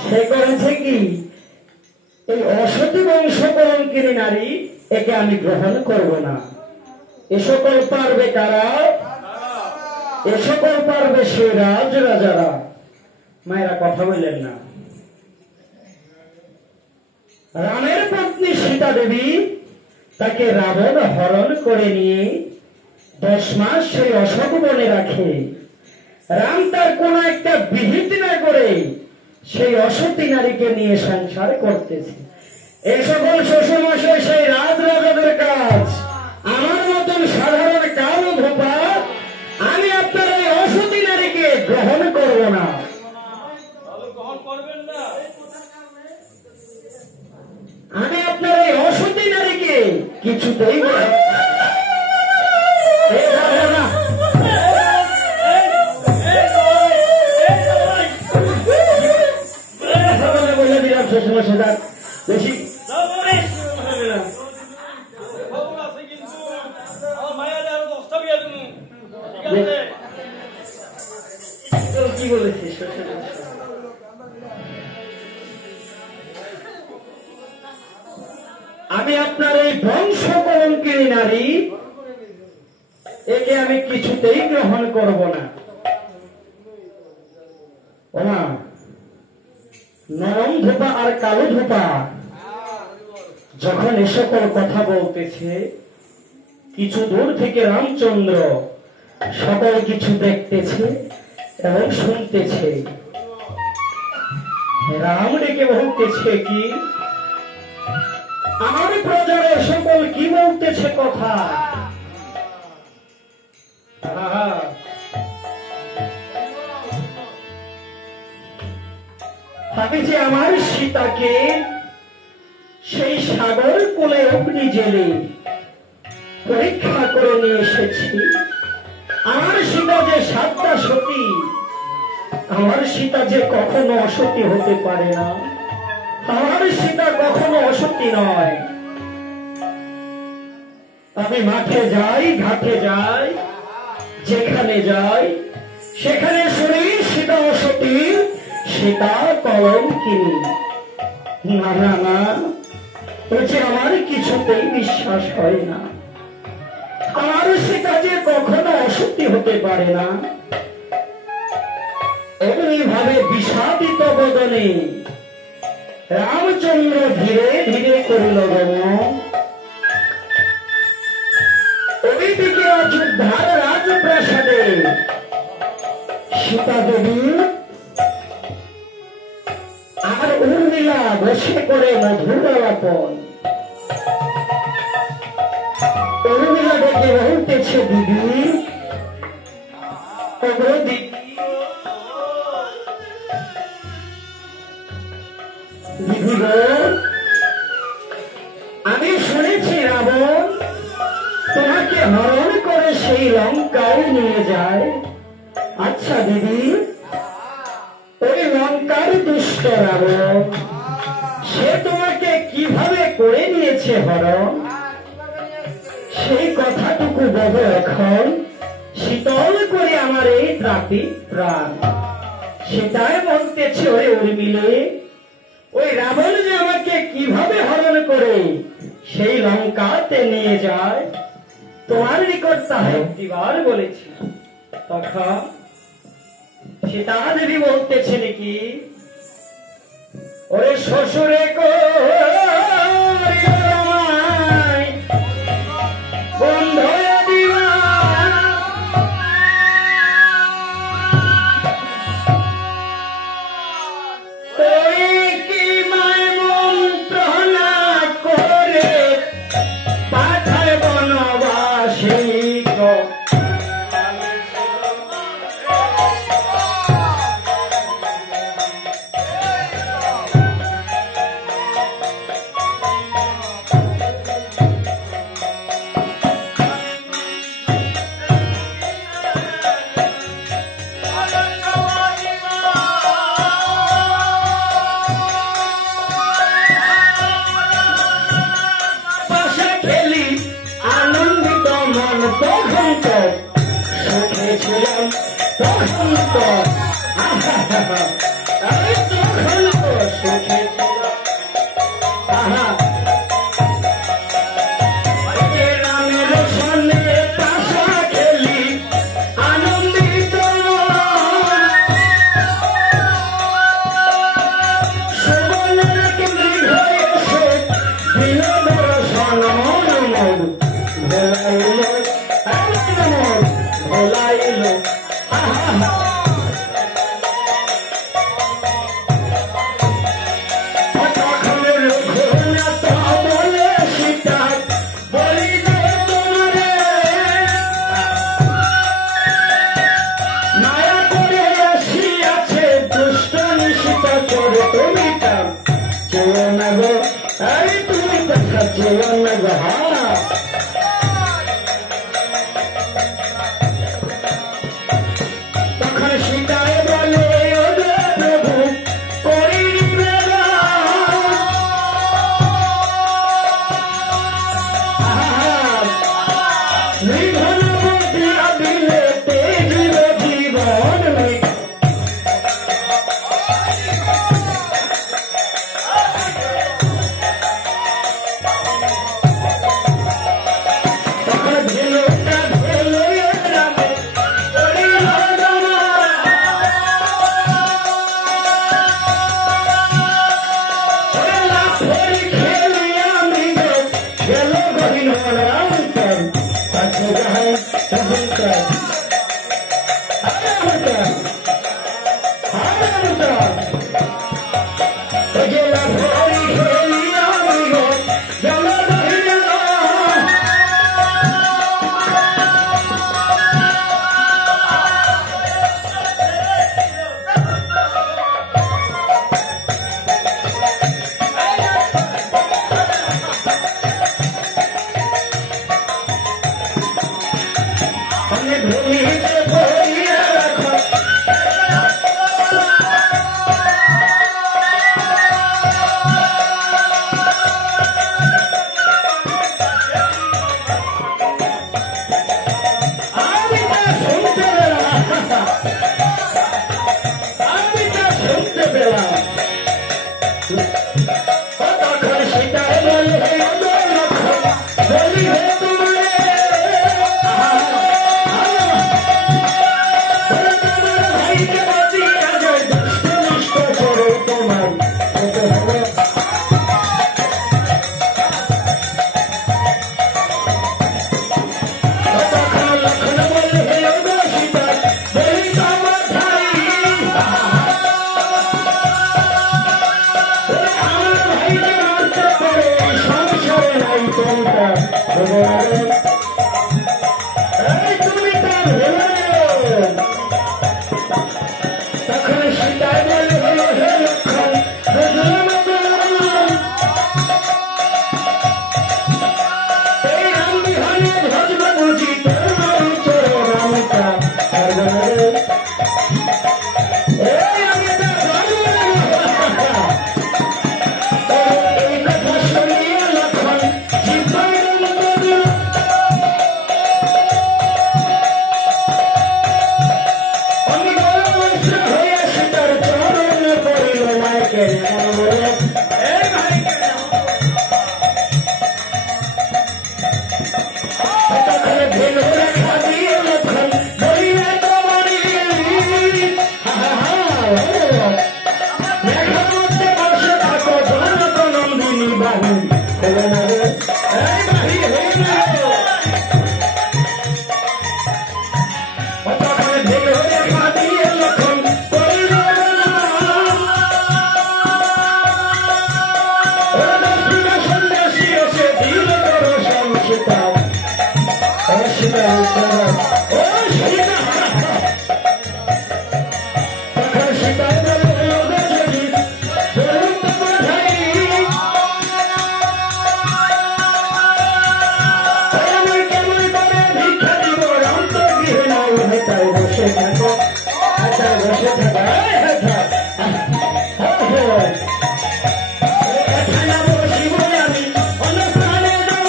সে করেছে কি এই অসতী বংশ কলঙ্কিনী নারী একে আমি গ্রহণ করব না। এ সকল পারবে কারা? এ সকল পারবে সে রাজ রাজারা। মায়েরা কথা বললেন না। রামের পত্নী সীতা দেবী তাকে রাবণ হরণ করে নিয়ে 10 মাস সেই অশোক বনে রাখে। রাম তার কোন একটা বিহিত না করে সেই অসতী নারীকে নিয়ে সংসার করতেছে। এই সকল শ্বশুরমশাই সেই রাজরাজাদের কাজ। আমার মতন সাধারণ কালো ধোপা আমি আপনার এই অসতী নারীকে গ্রহণ করব না। গ্রহণ করবেন না? আমি আপনার এই অসতী নারীকে কিছুতেই গ্রহণ বলে দিলাম শ্বশুরমশাই বেশি খবর আছে কিন্তু আমার মায়ের আরো 10টা বিয়ে দেবো। ঠিক আছে? কি বলেছিস শ্বশুরমশাই? আমি আপনার এই বংশ কলঙ্কিনী নারী একে আমি কিছুতেই গ্রহণ করব না। ওমা নরম ধোপা আর কালো ধোপা যখন এ সকল কথা বলতেছে, কিছু দূর থেকে রামচন্দ্র সকল কিছু দেখতেছে এবং শুনতেছে। রাম ডেকে বলতেছে কি, আমার প্রজার সকল কি বলতেছে কথা। আমি যে আমার সীতাকে সেই সাগর কোলে অগ্নি জেলে পরীক্ষা করে নিয়ে এসেছি। আমার সীতা যে 7টা সতী, আমার সীতা যে কখনো অসতী হতে পারে না। আমার সীতা কখনো অসতী নয়। আমি মাঠে যাই, ঘাটে যাই, যেখানে যাই সেখানে শুনি সীতা অসতী, সীতা কলঙ্কিনী। না না না, যে আমার কিছুতেই বিশ্বাস হয় না। আমার সীতা যে কখনো অসতী হতে পারে না। এমনি ভাবে বিষাদিত বদনে রামচন্দ্র ধীরে ধীরে করিল গমন। ওইদিকে অযোধ্যার রাজপ্রাসাদে সীতা দেবী আর উর্মিলা বসে করে মধুর আলাপন। উর্মিলা ডেকে বলতেছে, দিদি দিদি দিদি গো, আমি শুনেছি রাবণ তোমাকে হরণ করে সেই লঙ্কায় নিয়ে যায়। আচ্ছা দিদি, ওই লঙ্কার দুষ্ট রাবণ সে তোমাকে কিভাবে করে নিয়েছে হরণ, সেই কথাটুকু বলো এখন, শীতল করে আমার এই ত্রাপিত প্রাণ। সেটাই বলতেছে ওই উর্মিলে, ওই রাবণ যে আমাকে কিভাবে হরণ করে সেই লঙ্কাতে নিয়ে যায়, তোমার নিকট তাহা একটিবার বলেছি। তখন সীতা দেবী বলতেছে নাকি, ওরে শ্বশুরে বন্ধ দিবা, ওই কি মায় মন্ত্রণা করে পাঠায় বনবাসী গো। পাশা খেলি আনন্দিত মন, তখন তো সুখে ছিলাম, তখন তো আমি তখন তো সুখে ছিলাম। আহা রামের সঙ্গে পাশা খেলি আনন্দিত মন, বছর তুমি তা চেও না গো, আরে তুমি কথা চেও না গো। তখন সীতায় বলে ও গো প্রভু করি নিধন বদলা দিলে তেজিল জীবন। তখন ভেলোটা ভেলো রামে করিল জমা, লাফরি খেলি আমি গো গেল গহিন রান্তর কাছে যাই তখনকার গেল ভরি খেলি আমি গো গেল গহিন। আমি ভূমিতে বইয়া রাখো আমি তা শুনতে পেলাম, আমি তা শুনতে পেলাম। তখন সীতায় বলে হে লক্ষ্মণ বলি হে তোমারে ভাইকে বাঁচিয়ে যায় দুষ্ট নিষ্ঠ করে তোমার হতে হবে। তখন লক্ষ্মণ বলে হে গো সীতা বলি তো আমার ভাই, আমার ভাইকে মারতে পারে সংসারে নাই কোনটা হবে না রে। এই তুমি তা ভেবে তখন সীতায় বলে হলো হে লক্ষ্মণ বুঝলাম এই রাম বিহানে ভজব বুঝি তোমার চোর রামটা পারবে না রে। এই আমি তা পারবো না। এই কথা শুনিয়ে লক্ষ্মণ জিহ্বায় বলল আমি গৌরবংশ হইয়া সীতার চরণ পড়িল নায়কের মনে। এই ভাইকে তখন ভেলো রেখা দিয়ে লক্ষ্মণ বলিলে তোমারি মেঘার মধ্যে বসে থাকো জনক নন্দিনী বাহু হলো না রে। এই বাহি হইল তখন ভেলো রেখা দিয়ে লক্ষ্মণ করিল সন্ন্যাসী এসে দিল দর্শন সীতা ও সীতা ও সীতা। তখন সীতায় বলে ও গো যদি বলুন তোমার ভাই আমি কেমন করে ভিক্ষা দিব রাম তো গৃহে নাই হেতায় বসে থাকো হেতায় বসে থাকো এখানে বসিব আমি অনুপ্রাণে যাব।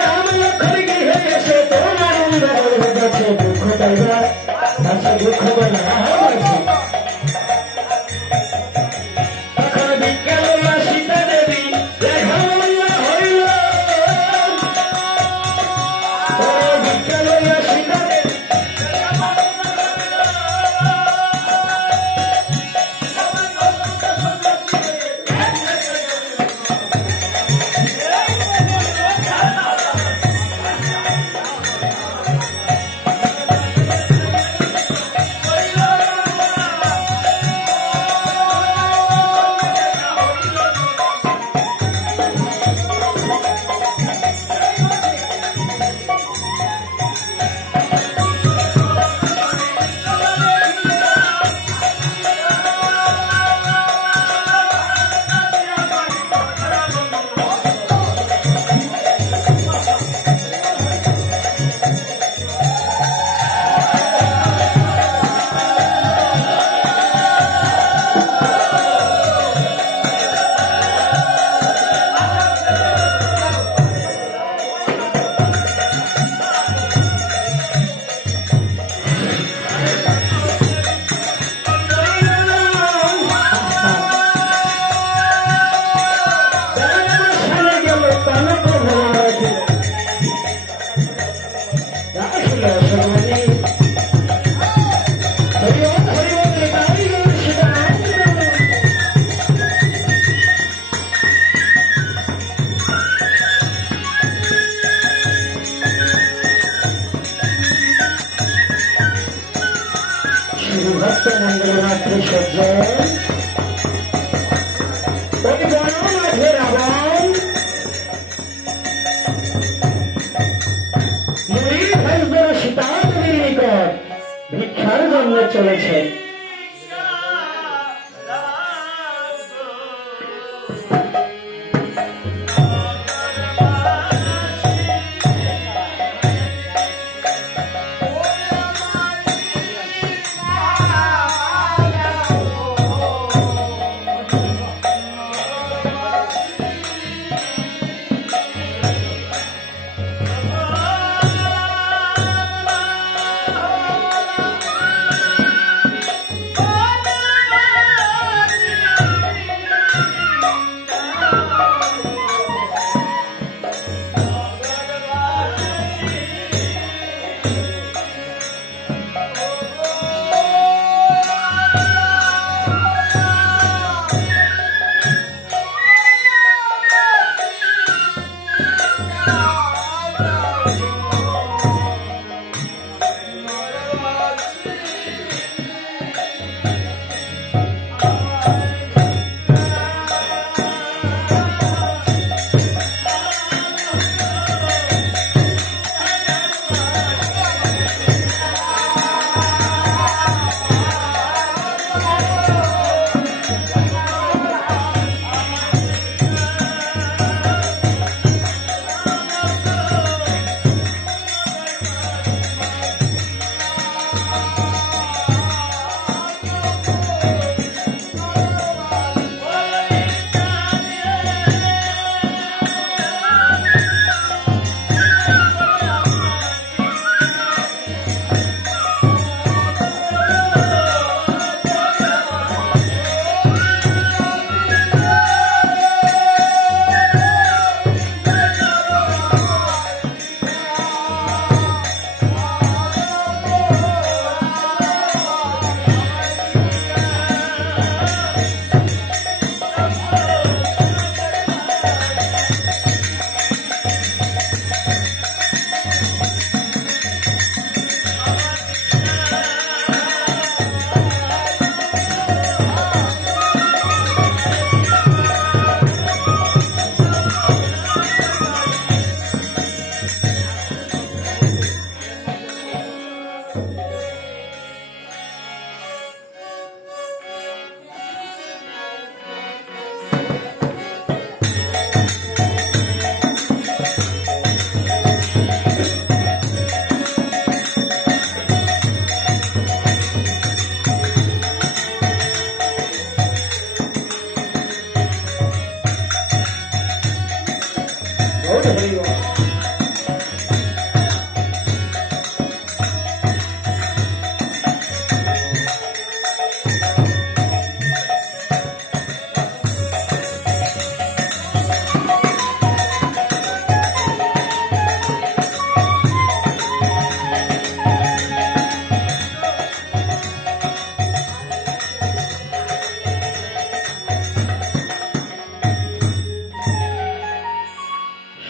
রাম লক্ষ্মণ গৃহে এসে তোমার আনন্দ গেছে দুঃখ পাইবা আচ্ছা দুঃখ পাইবা তখন ভিক্ষা লইয়া সীতা দেবী দেখা হইল। ভিক্ষা লইয়া সীতা দেবী ভক্ত মন্দিরের মাতৃ সজ্জন অতি বড় মাঝে রাবণ মুড়ি ভাইজর সীতা দেবীর নিকট ভিক্ষার জন্য চলেছে।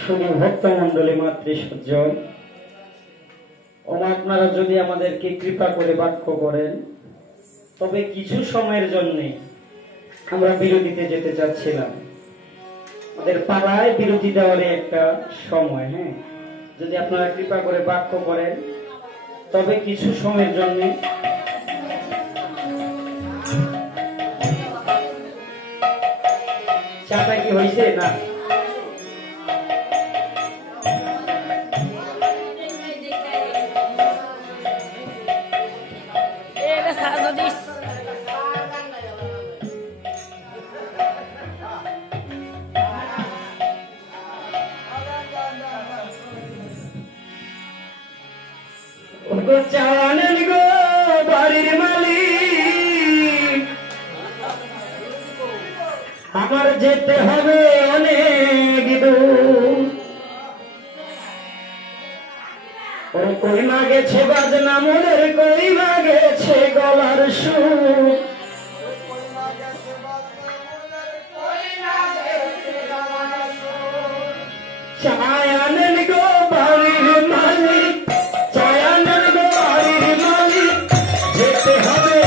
শুধু ভক্তমন্ডলী মাতৃ সজ্জন আপনারা যদি আমাদেরকে কৃপা করে বাক্য করেন তবে কিছু সময়ের জন্য আমরা বিরতিতে যেতে চাচ্ছিলাম। আমাদের পাড়ায় বিরতি দেওয়ার একটা সময়, হ্যাঁ, যদি আপনারা কৃপা করে বাক্য করেন তবে কিছু সময়ের জন্য চাটা কি হয়েছে না? জানেন গো বাড়ির মালিক, আমার যেতে হবে অনেক দূর। ওর কইমা গেছে বাজনা মনের, কইমা গেছে গলার সুর। চায় আনেন গো বাড়ির মালিক, চায় আনেন গো বাড়ির মালিক, যেতে হবে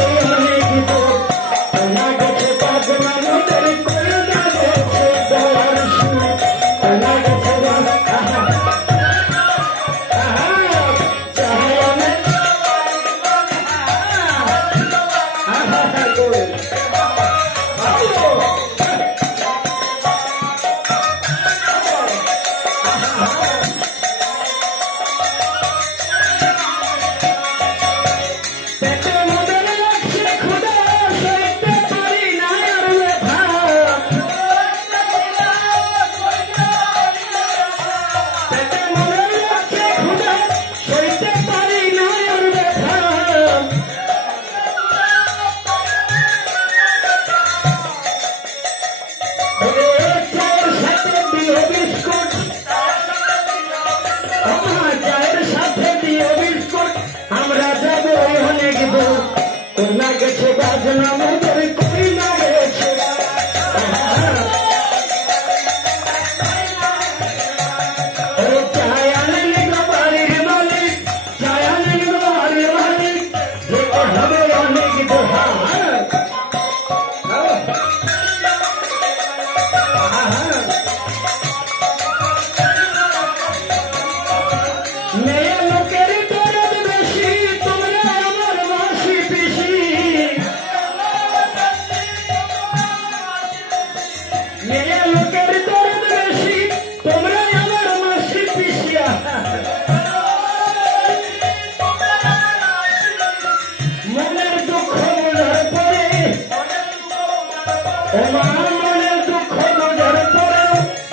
ও মা মনের দুঃখ নজর পড়ে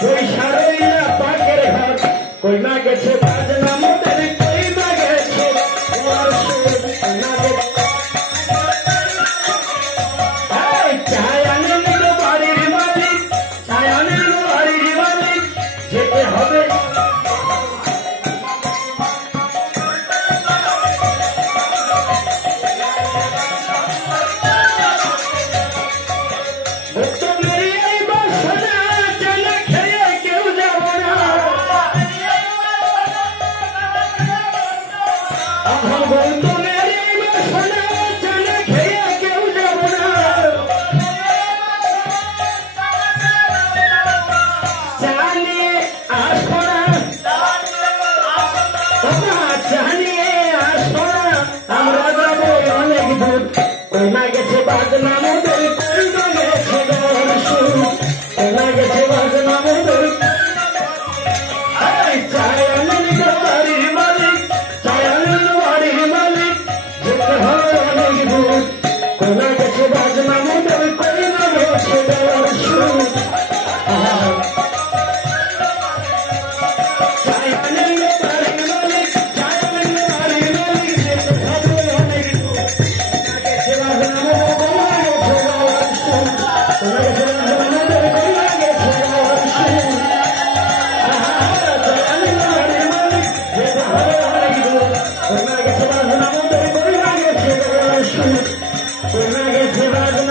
ওই সারইয়া পাকের ঘর কই না গেছে বাজনা মোদের কই না গেছে তোমার সুর না গেছে এই ছায়ানের বাড়ির মালিক ছায়ানের বাড়ির মালিক যেতে হবে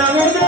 We're